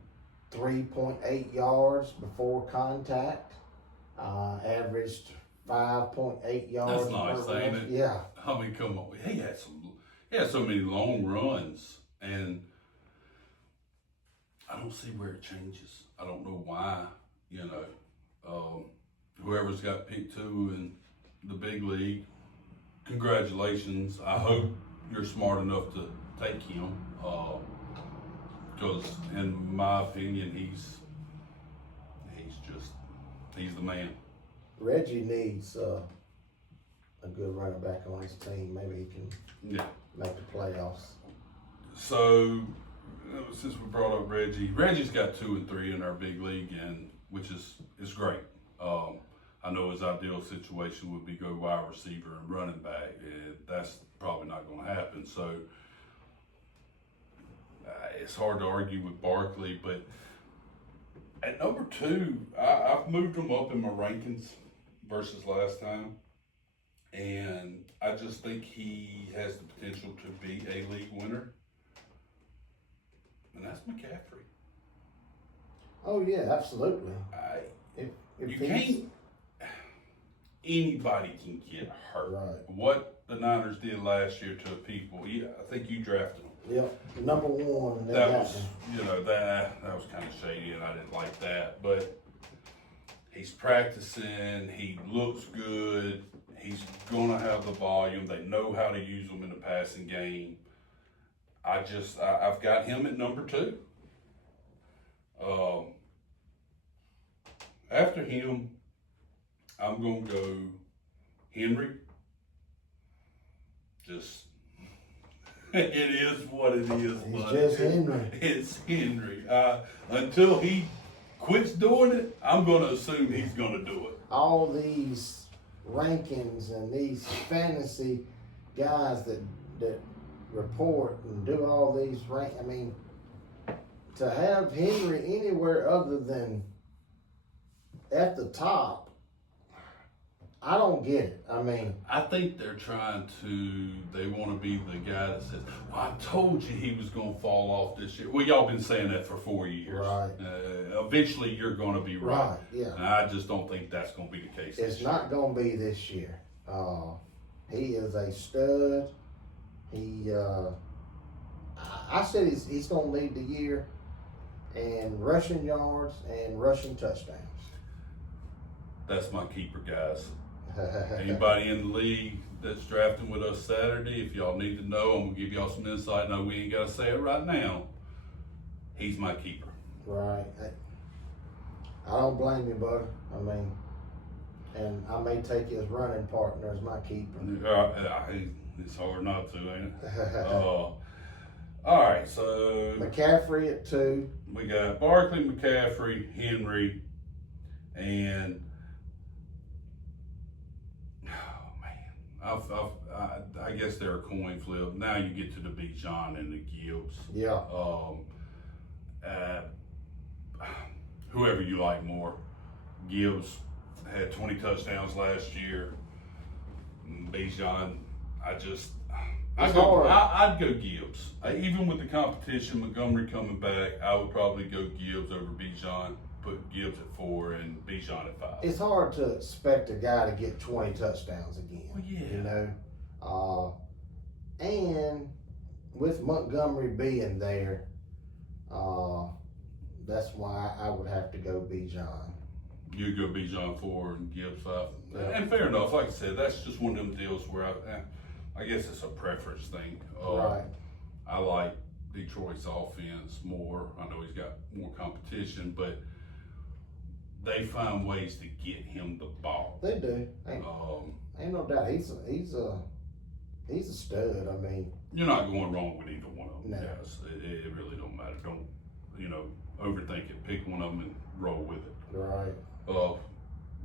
3.8 yards before contact, averaged 5.8 yards. That's nice, per ain't rush. it? Yeah, I mean, come on. He had so many long runs, and I don't see where it changes. I don't know why. Whoever's got picked 2 in the big league, congratulations. I hope you're smart enough to take him, because in my opinion, he's the man. Reggie needs a good running back on his team. Maybe he can Yeah. make the playoffs. So, since we brought up Reggie's got 2 and 3 in our big league, and which is great. I know his ideal situation would be go wide receiver and running back, and that's probably not going to happen. So, it's hard to argue with Barkley, but at number 2, I've moved him up in my rankings versus last time, and I just think he has the potential to be a league winner. And that's McCaffrey. Oh yeah, absolutely. If You he's- can't. Anybody can get hurt. Right. What the Niners did last year to people, I think you drafted them. Yep, number one. That was, that was kind of shady, and I didn't like that. But he's practicing. He looks good. He's gonna have the volume. They know how to use him in the passing game. I've got him at number 2. After him, I'm going to go Henry. Just, It is what it is, He's buddy. just Henry. It's Henry. Until he quits doing it, I'm going to assume he's going to do it. All these rankings and these fantasy guys that report and do all these I mean, to have Henry anywhere other than at the top, I don't get it. I mean, I think they're they want to be the guy that says, well, I told you he was going to fall off this year. Well, y'all been saying that for 4 years. Right. Eventually, you're going to be right. Right, yeah. And I just don't think that's going to be the case It's this year. not going to be this year. He is a stud. I said he's going to lead the year in rushing yards and rushing touchdowns. That's my keeper, guys. Anybody in the league that's drafting with us Saturday, if y'all need to know, I'm going to give y'all some insight. No, we ain't got to say it right now. He's my keeper. Right. I don't blame you, buddy. I mean, and I may take his running partner as my keeper. It's hard not to, ain't it? All right, so McCaffrey at 2. we got Barkley, McCaffrey, Henry, and I guess they're a coin flip. Now you get to the Bijan and the Gibbs. Yeah. Whoever you like more. Gibbs had 20 touchdowns last year. Bijan, I'd go Gibbs. Even with the competition, Montgomery coming back, I would probably go Gibbs over Bijan. Put Gibbs at 4 and Bijan at 5. It's hard to expect a guy to get 20 touchdowns again. Well, yeah. You know? And with Montgomery being there, that's why I would have to go Bijan. You go Bijan 4 and Gibbs 5. Yeah. And fair enough. Like I said, that's just one of them deals where I guess it's a preference thing. Right. I like Detroit's offense more. I know he's got more competition, but they find ways to get him the ball. They do. Ain't no doubt. He's a stud. I mean, you're not going wrong with either one of them. No. Guys. It really don't matter. Don't overthink it. Pick one of them and roll with it. right.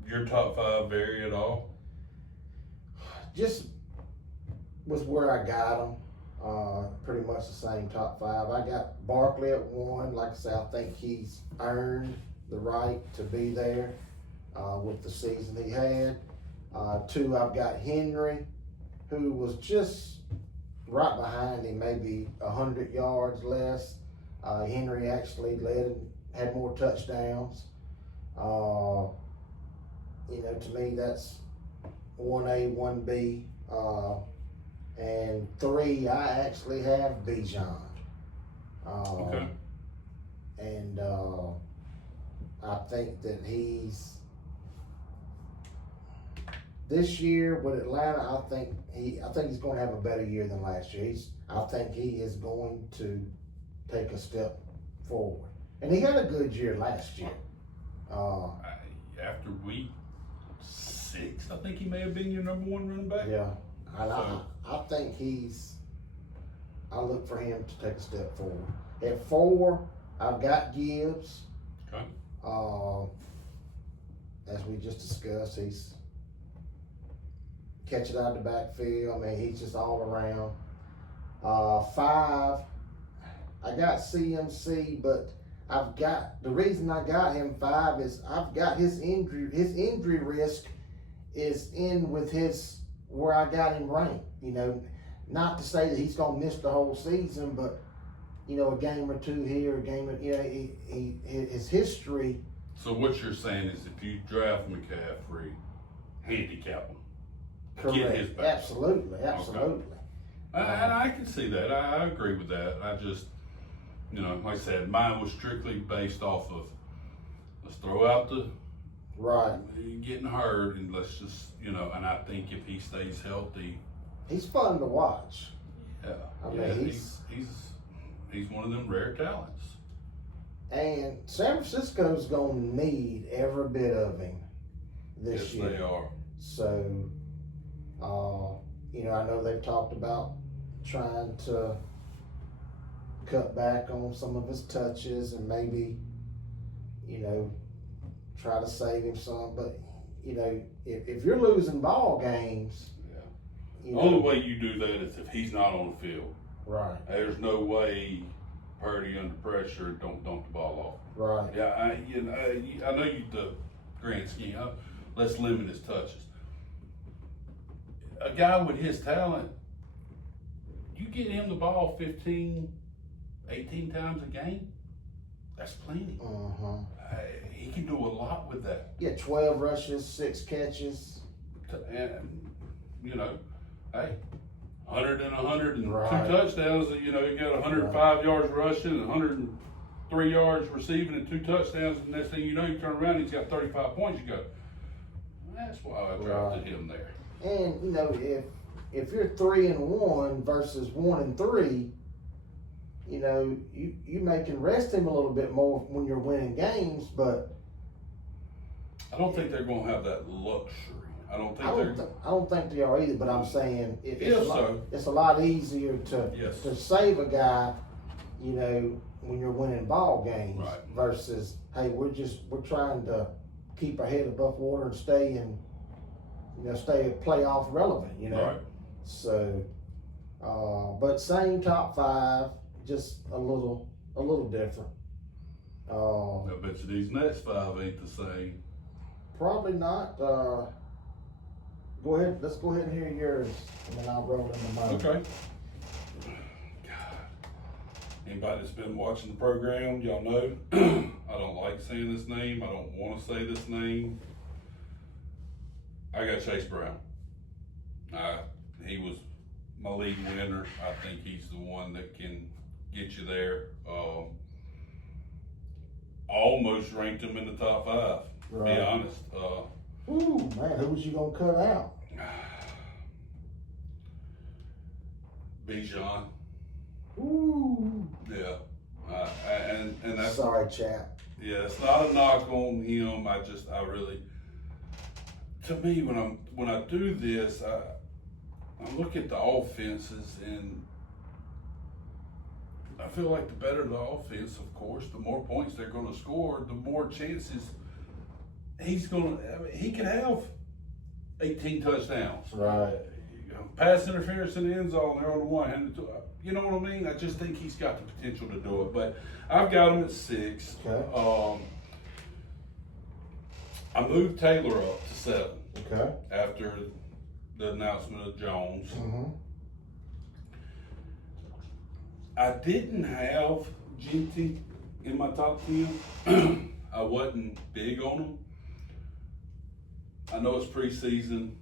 Your top 5 vary at all? Just was where I got him. Pretty much the same top 5. I got Barkley at 1. Like I said, I think he's earned the right to be there with the season he had. 2, I've got Henry, who was just right behind him, maybe 100 yards less. Henry actually had more touchdowns. To me, that's 1A, 1B. And 3, I actually have Bijan. Okay. And I think that this year with Atlanta, I think he's going to have a better year than last year. I think he is going to take a step forward, and he had a good year last year. After week 6, I think he may have been your number 1 running back. Yeah, and I think I look for him to take a step forward. At 4, I've got Gibbs. Okay. As we just discussed, he's catching out of the backfield. I mean, he's just all around. 5, I got CMC, but the reason I got him 5 is I've got his injury risk is in with where I got him ranked. Not to say that he's gonna miss the whole season, but a game or 2 here, a game, his history. So what you're saying is if you draft McCaffrey, handicap him. Correct. Get his back. Absolutely. And I can see that. I agree with that. I just, like I said, mine was strictly based off of let's throw out the right getting hurt and let's just, and I think if he stays healthy, he's fun to watch. Yeah. I mean, he's one of them rare talents. And San Francisco's gonna need every bit of him this year. Yes, they are. So, I know they've talked about trying to cut back on some of his touches and maybe, try to save him some. But, if you're losing ball games, The only way you do that is if he's not on the field. Right. There's no way Purdy under pressure don't dump the ball off. Right. Yeah, I know you the grand scheme. Let's limit his touches. A guy with his talent, you get him the ball 15, 18 times a game, that's plenty. He can do a lot with that. Yeah, 12 rushes, 6 catches. And, hey, 100 and 100 and Right. 2 touchdowns, you got 105 yards rushing and 103 yards receiving and 2 touchdowns. And the next thing you know, you turn around and he's got 35 points. You go, that's why I drafted him there. And if you're 3-1 versus 1-3, you may can rest him a little bit more when you're winning games, but I don't think they're going to have that luxury. I don't think they are either. But I'm saying it's a lot easier to Yes. save a guy, when you're winning ball games Right. versus hey, we're trying to keep our head above water and stay playoff relevant, Right. So, but same top 5, just a little different. I bet you these next 5 ain't the same. Probably not. Go ahead. Let's go ahead and hear yours, and then I'll roll in the mine. Okay. Anybody that's been watching the program, y'all know I don't like saying this name. I don't want to say this name. I got Chase Brown. He was my league winner. I think he's the one that can get you there. Almost ranked him in the top 5. To be honest. Ooh, man, who was you gonna cut out? Bijan. Ooh. Yeah. And that's Sorry, chap. Yeah, it's not a knock on him. To me, when I do this, I look at the offenses, and I feel like the better the offense, of course, the more points they're going to score, the more chances he could have 18 touchdowns. Right. Pass interference in the end zone, they're on the one hand. You know what I mean? I just think he's got the potential to do it. But I've got him at 6. Okay. I moved Taylor up to 7 Okay. after the announcement of Jones. Mm-hmm. I didn't have Genty in my top 10. I wasn't big on him. I know it's preseason.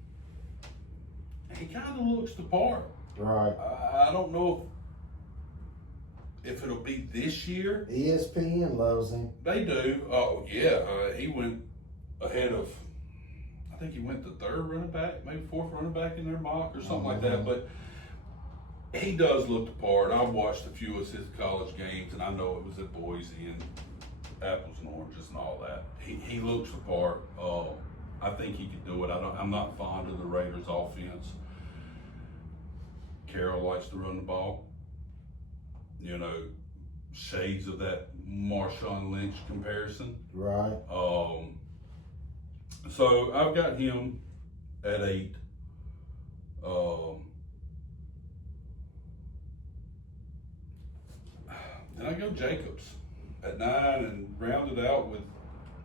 He kind of looks the part. Right. I don't know if it'll be this year. ESPN loves him. They do. Oh, yeah. He went ahead of, I think he went the 3rd running back, maybe 4th running back in their mock or something like that. But he does look the part. I've watched a few of his college games, and I know it was at Boise and apples and oranges and all that. He looks the part. I think he could do it. I'm not fond of the Raiders' offense. Carroll likes to run the ball. Shades of that Marshawn Lynch comparison. Right. So I've got him at 8. Then I go Jacobs at 9 and round it out with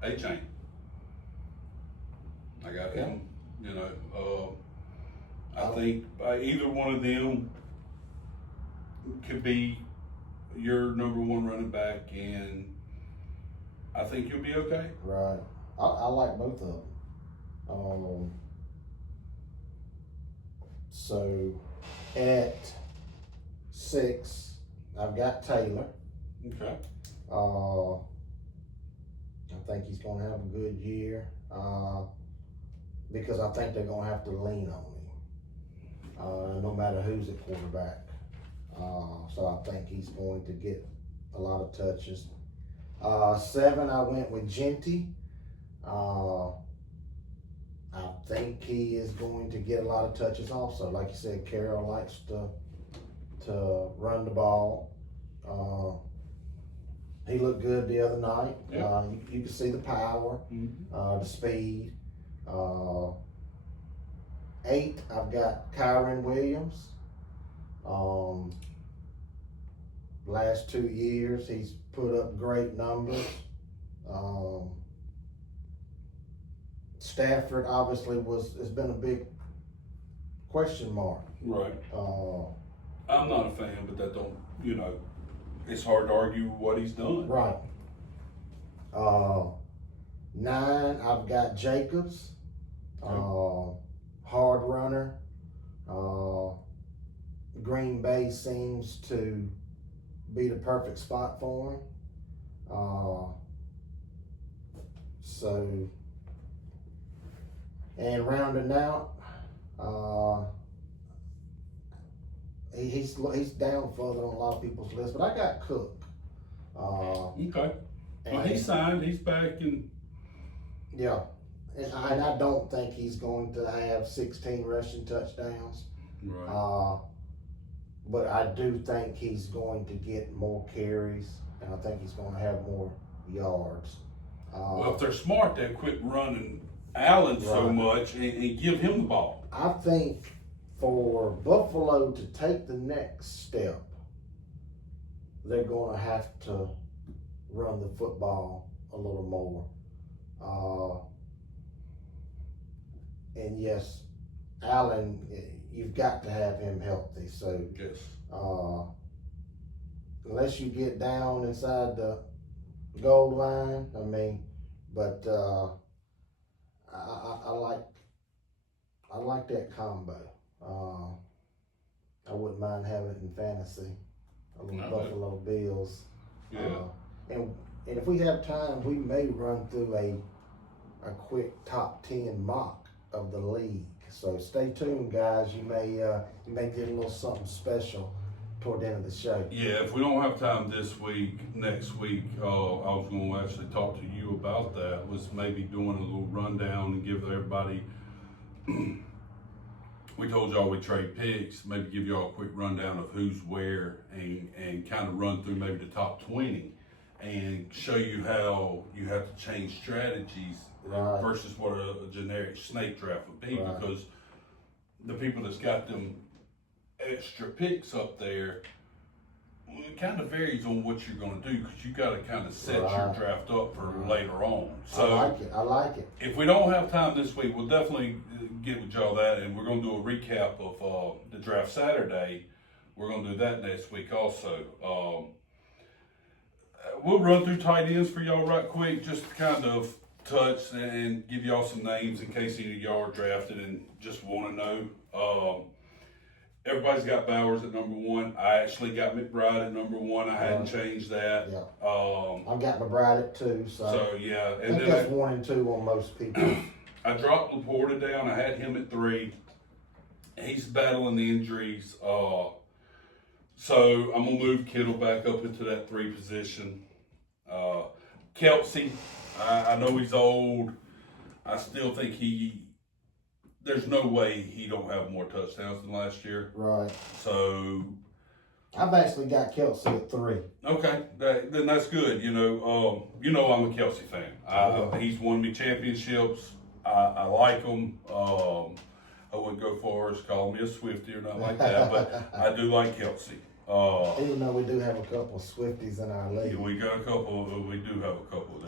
A-Chain. I got him, I think either one of them could be your number 1 running back, and I think you'll be okay. Right. I like both of them. So at 6, I've got Taylor. Okay. I think he's going to have a good year because I think they're going to have to lean on him no matter who's at quarterback. So I think he's going to get a lot of touches. 7, I went with Genty. I think he is going to get a lot of touches also. Like you said, Carroll likes to to run the ball. He looked good the other night. Yeah. You can see the power, the speed. 8, I've got Kyron Williams. Last 2 years, he's put up great numbers. Stafford obviously has been a big question mark. Right. I'm not a fan, but that don't, it's hard to argue what he's done. Right. 9, I've got Jacobs. Hard runner. Green Bay seems to be the perfect spot for him. And rounding out, he's down further on a lot of people's list, but I got Cook. Okay. Well, he's signed. He's back in. Yeah. And I don't think he's going to have 16 rushing touchdowns. Right. But I do think he's going to get more carries, and I think he's going to have more yards. Well, if they're smart, they'll quit running Allen so Right. much and give him the ball. I think for Buffalo to take the next step, they're going to have to run the football a little more. And yes, Allen, you've got to have him healthy. So Yes. Unless you get down inside the goal line, but I like that combo. I wouldn't mind having it in fantasy. Buffalo Bills. Yeah. And if we have time, we may run through a quick top 10 mock of the league. So stay tuned, guys. You may get a little something special toward the end of the show. Yeah, if we don't have time this week, next week, I was going to actually talk to you about that, was maybe doing a little rundown and give everybody, we told y'all we trade picks, maybe give y'all a quick rundown of who's where and kind of run through maybe the top 20 and show you how you have to change strategies versus what a generic snake draft would be, because the people that's got them extra picks up there, it kind of varies on what you're going to do, because you got to kind of set your draft up for later on. So I like it. If we don't have time this week, we'll definitely get with y'all that, and we're going to do a recap of the draft Saturday. We're going to do that next week also. We'll run through tight ends for y'all right quick, just to kind of touch and give y'all some names in case any of y'all are drafted and just want to know. Everybody's got Bowers at number 1. I actually got McBride at number 1. I hadn't changed that. Yeah. I've got McBride at 2. So yeah, and I think that's 1 and 2 on most people. I dropped Laporta down. I had him at 3. He's battling the injuries. So I'm going to move Kittle back up into that 3 position. Kelsey, I know he's old. I still think there's no way he don't have more touchdowns than last year. Right. So I've actually got Kelsey at 3. Okay, then that's good. I'm a Kelsey fan. He's won me championships. I like him. I wouldn't go far as call me a Swiftie or nothing like that, but I do like Kelsey. Even though we do have a couple of Swifties in our league. We do have a couple of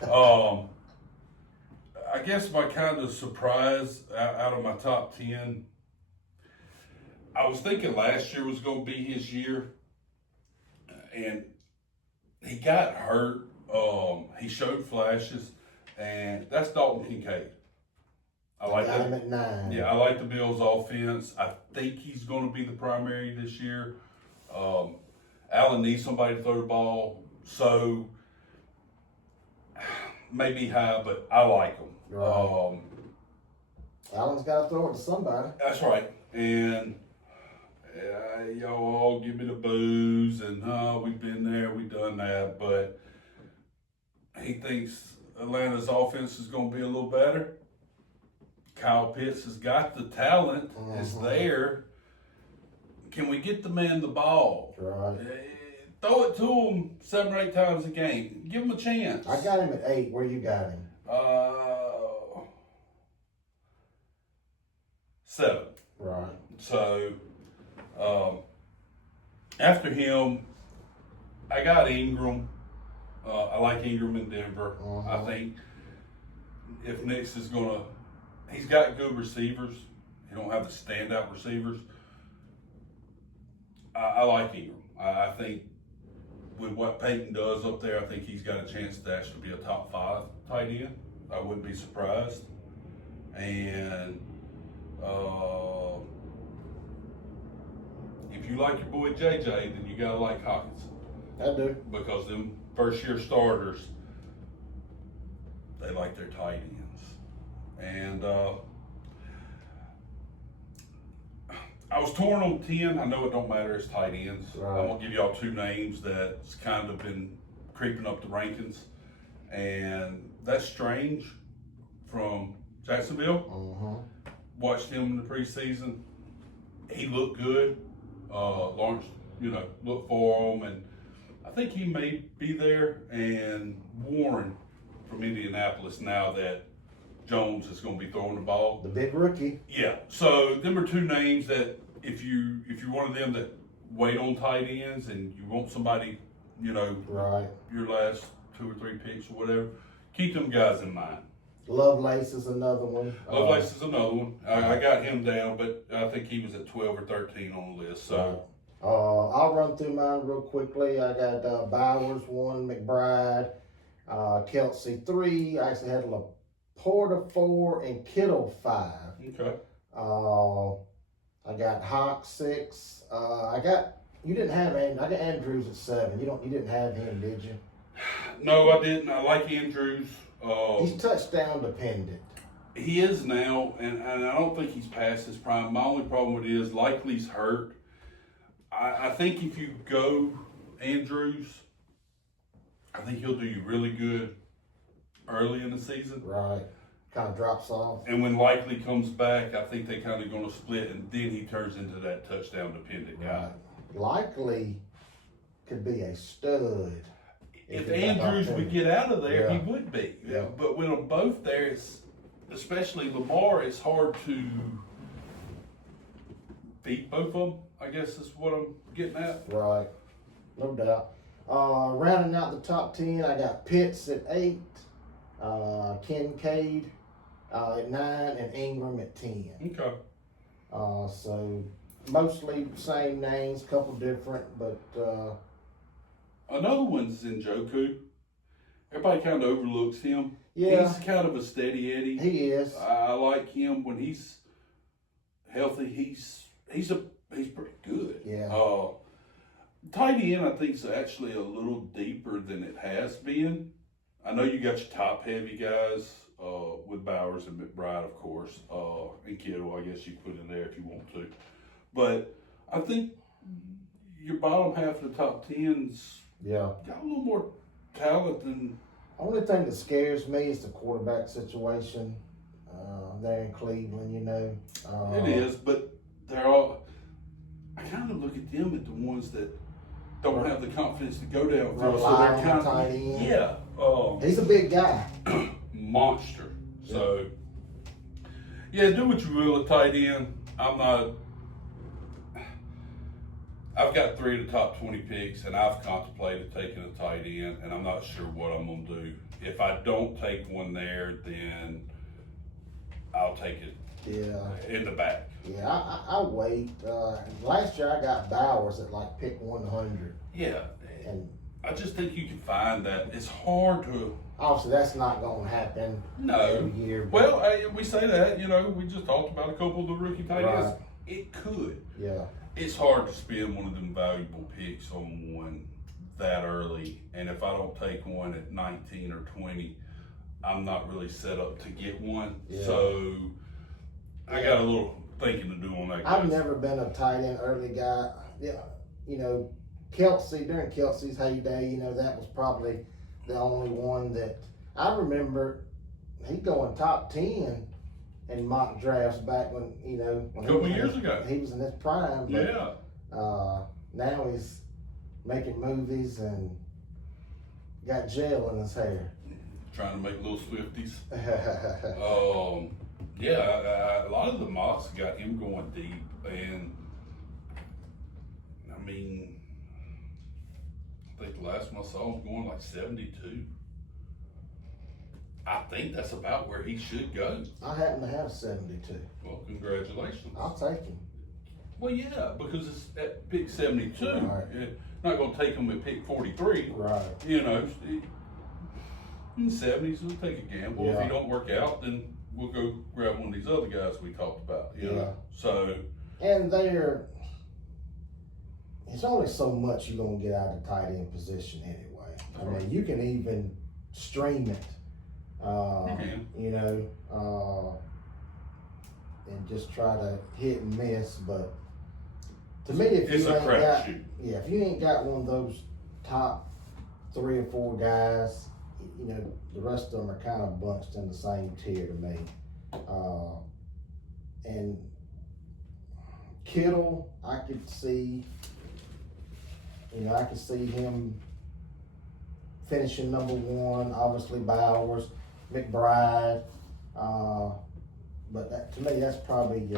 them. I guess my kind of surprise out of my top 10, I was thinking last year was going to be his year, and he got hurt. He showed flashes, and that's Dalton Kincaid. I like that. Him at 9. Yeah, I like the Bills' offense. I think he's going to be the primary this year. Allen needs somebody to throw the ball, so maybe high, but I like him. Right. Allen's got to throw it to somebody. That's right. And y'all all give me the boos and we've been there, we've done that, but he thinks Atlanta's offense is going to be a little better. Kyle Pitts has got the talent. It's there. can we get the man the ball? Right. Throw it to him 7 or 8 times a game. Give him a chance. I got him at 8. Where you got him? 7. Right. So, after him, I got Ingram. I like Ingram in Denver. I think if Nix is he's got good receivers. He don't have the standout receivers. I like Ingram. I think with what Peyton does up there, I think he's got a chance to actually be a top 5 tight end. I wouldn't be surprised. And if you like your boy JJ, then you gotta like Hockenson. I do. Because them first-year starters, they like their tight ends. And I was torn on 10. I know it don't matter, it's tight ends. Right. I'm going to give y'all 2 names that's kind of been creeping up the rankings. And that's Strange from Jacksonville. Watched him in the preseason. He looked good. Lawrence, looked for him. And I think he may be there. And Warren from Indianapolis, now that Jones is going to be throwing the ball. The big rookie. Yeah. So them are 2 names that if you're one of them that wait on tight ends and you want somebody, right, your last 2 or 3 picks or whatever, keep them guys in mind. Lovelace is another one. Lovelace is another one. I got him down, but I think he was at 12 or 13 on the list. So I'll run through mine real quickly. I got Bowers 1, McBride, Kelsey 3. I actually had Laporta 4 and Kittle 5. Okay. I got Hawk 6. You didn't have I got Andrews at 7. You didn't have him, did you? No, I didn't. I like Andrews. He's touchdown dependent. He is now, and I don't think he's past his prime. My only problem with it is Likely's hurt. I think if you go Andrews, I think he'll do you really good early in the season. Right. Kind of drops off. And when Likely comes back, I think they kind of going to split, and then he turns into that touchdown dependent guy. Right. Likely could be a stud. If Andrews would get out of there, he would be. Yeah. But with them both there, especially Lamar, it's hard to beat both of them, I guess is what I'm getting at. Right. No doubt. Rounding out the top 10, I got Pitts at 8, Kincaid at 9, and Ingram at 10. Okay. So mostly same names, couple different, but another one's Njoku. Everybody kind of overlooks him. yeah, He's kind of a steady Eddie. he is. I like him when he's healthy. He's pretty good. Yeah. Tight end, I think, is actually a little deeper than it has been. I know you got your top heavy guys with Bowers and McBride, of course, and Kittle. I guess you put in there if you want to, but I think your bottom half of the top 10's got a little more talent than. Only thing that scares me is the quarterback situation there in Cleveland. It is, but they're all. I kind of look at them at the ones that don't have the confidence to go down. So they're kind of tight end. yeah. He's a big guy. Monster. So yeah, do what you will at tight end. I've got 3 of the top 20 picks, and I've contemplated taking a tight end, and I'm not sure what I'm going to do. If I don't take one there, then I'll take it in the back. Yeah, I wait. Last year I got Bowers at pick 100. Yeah, And I just think you can find that. It's hard to. obviously that's not going to happen every year. Well, we say that, we just talked about a couple of the rookie tight ends. Right. It could. Yeah. It's hard to spend one of them valuable picks on one that early. And if I don't take one at 19 or 20, I'm not really set up to get one. Yeah. So I got a little thinking to do on that. I've never been a tight end early guy. Yeah, Kelsey, during Kelsey's heyday, that was probably the only one that I remember. He going top 10 in mock drafts back when, when a couple years ago. he was in his prime. But, Yeah. Now he's making movies and got gel in his hair. Trying to make little Swifties. Yeah, a lot of the mocks got him going deep, and I mean, I think the last one I saw him going like 72. I think that's about where he should go. I happen to have 72. Well, congratulations. I'll take him. Well, yeah, because it's at pick 72. Right. Not going to take him at pick 43. Right. You know, in the 70s, we'll take a gamble. If Yeah. he don't work out, then we'll go grab one of these other guys we talked about. You know? So, And it's only so much you're going to get out of the tight end position anyway. I mean, you can even stream it. You know, and just try to hit and miss. But to me, if it's you a ain't got, crapshoot. if you ain't got one of those top 3 or 4 guys, you know, the rest of them are kind of bunched in the same tier to me. And Kittle, I could see him finishing number 1. Obviously, Bowers, McBride, but to me, that's probably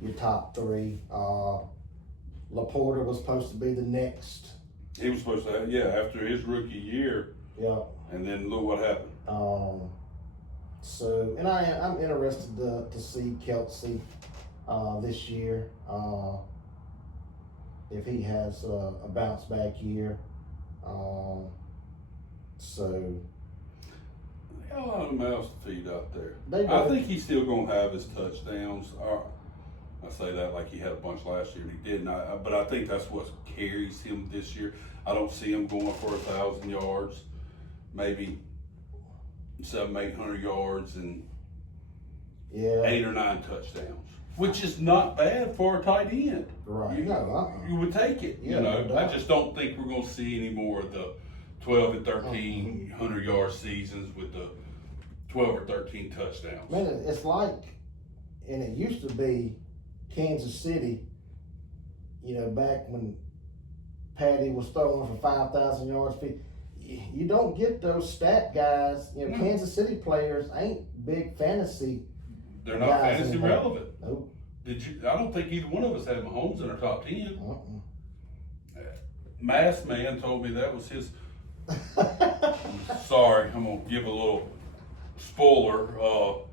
your top 3. Laporta was supposed to be the next. He was supposed to, after his rookie year. Yep. And then look what happened. So, and I'm interested to see Kelsey this year, if he has a bounce back year. So. Got a lot of mouths to feed out there. I think he's still going to have his touchdowns. I say that like he had a bunch last year and he didn't. But I think that's what carries him this year. I don't see him going for 1,000 yards, maybe 700-800 yards and 8 or 9 touchdowns, which is not bad for a tight end. Right. You would take it. Yeah, you know, no I doubt. just don't think we're going to see any more of the 12 and 13 100-yard seasons with the 12 or 13 touchdowns. Man, it's like, and it used to be Kansas City, you know, back when Patty was throwing for 5,000 yards. You don't get those stat guys. You know, Kansas City players ain't big fantasy. They're not guys fantasy anymore. relevant. Nope. I don't think either one of us had Mahomes in our top 10. Uh-uh. Mass Man told me that was his. Sorry, I'm gonna give a little spoiler.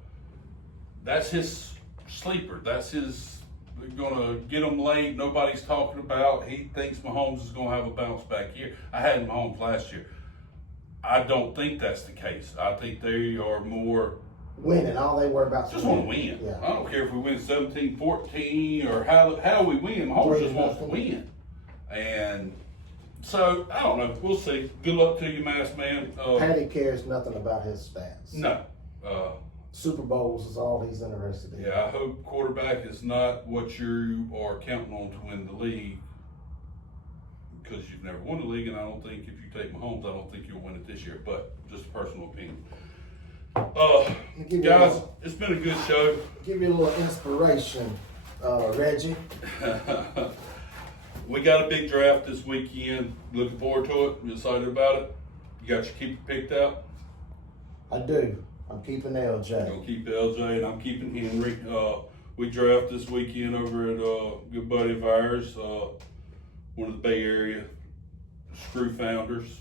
That's his sleeper. That's his. Gonna get him late. Nobody's talking about. He thinks Mahomes is gonna have a bounce back year. I had Mahomes last year. I don't think that's the case. I think they are more Winning. All they worry about is just want to win. Yeah. I don't care if we win 17-14 or how we win. Mahomes just wants to win. And so I don't know. We'll see. Good luck to you, Mass Man. Patty cares nothing about his stats. No. Super Bowls is all he's interested in. Yeah, I hope quarterback is not what you are counting on to win the league, because you've never won the league, and I don't think if you take Mahomes, I don't think you'll win it this year. But just a personal opinion. Guys, it's been a good show. Give you a little inspiration, Reggie. We got a big draft this weekend. Looking forward to it. You excited about it? You got your keeper picked out? I do. I'm keeping LJ. You're gonna keep LJ, and I'm keeping Henry. We draft this weekend over at a good buddy of ours, one of the Bay Area Screw founders.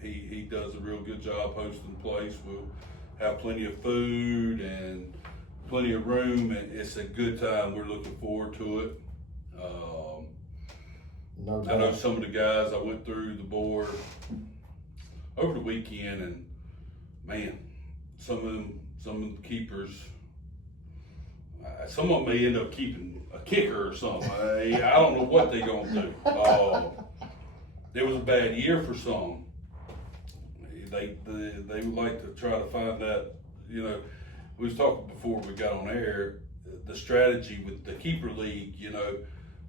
He does a real good job hosting the place. We'll have plenty of food and plenty of room, and it's a good time. We're looking forward to it. No doubt. I know some of the guys. I went through the board over the weekend, and man, some of the keepers. Some of them may end up keeping a kicker or something. I don't know what they're gonna do. It was a bad year for some. They would like to try to find that. You know, we was talking before we got on air, the strategy with the keeper league. You know,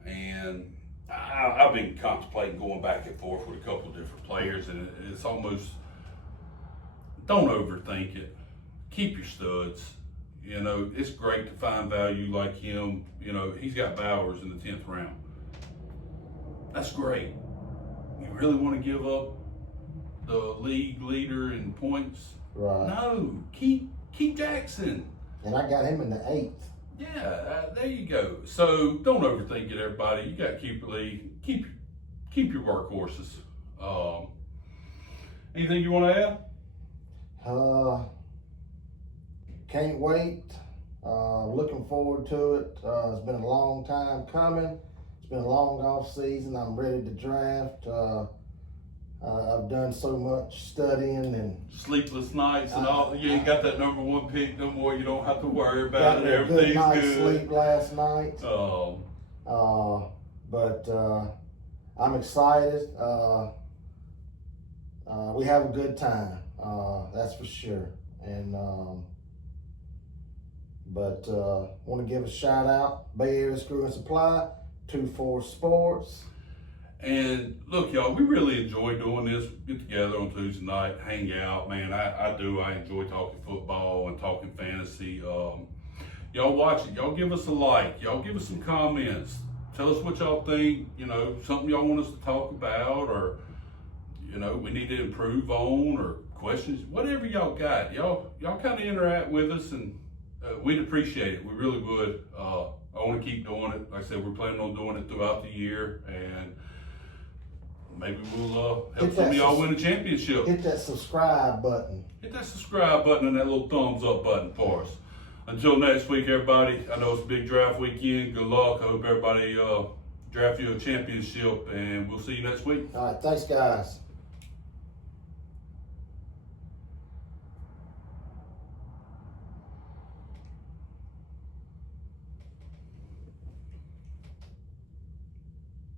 and I've been contemplating going back and forth with a couple of different players, and it's almost, don't overthink it. Keep your studs. You know, it's great to find value like him. You know, he's got Bowers in the 10th round. That's great. You really want to give up the league leader in points? Right. No, keep Jackson. And I got him in the 8th. Yeah, there you go. So don't overthink it, everybody. You got to keep your workhorses. Anything you want to add? Can't wait. Looking forward to it. It's been a long time coming. It's been a long off season. I'm ready to draft. I've done so much studying and Sleepless nights and all. You ain't got that #1 pick no more. You don't have to worry about got it. a good Everything's night's good. sleep last night. But I'm excited. We have a good time. That's for sure. And want to give a shout out, Bay Area Screw and Supply, 24 Sports. And look, y'all, we really enjoy doing this. Get together on Tuesday night, hang out, man. I do. I enjoy talking football and talking fantasy. Y'all watch it. Y'all give us a like. Y'all give us some comments. Tell us what y'all think. You know, something y'all want us to talk about, or you know, we need to improve on, or questions, whatever y'all got. Y'all kind of interact with us, and we'd appreciate it. We really would. I want to keep doing it. Like I said, we're planning on doing it throughout the year, and maybe we'll help some of y'all win a championship. Hit that subscribe button. Hit that subscribe button and that little thumbs up button for us. Until next week, everybody. I know it's a big draft weekend. Good luck. I hope everybody draft you a championship, and we'll see you next week. All right, thanks, guys.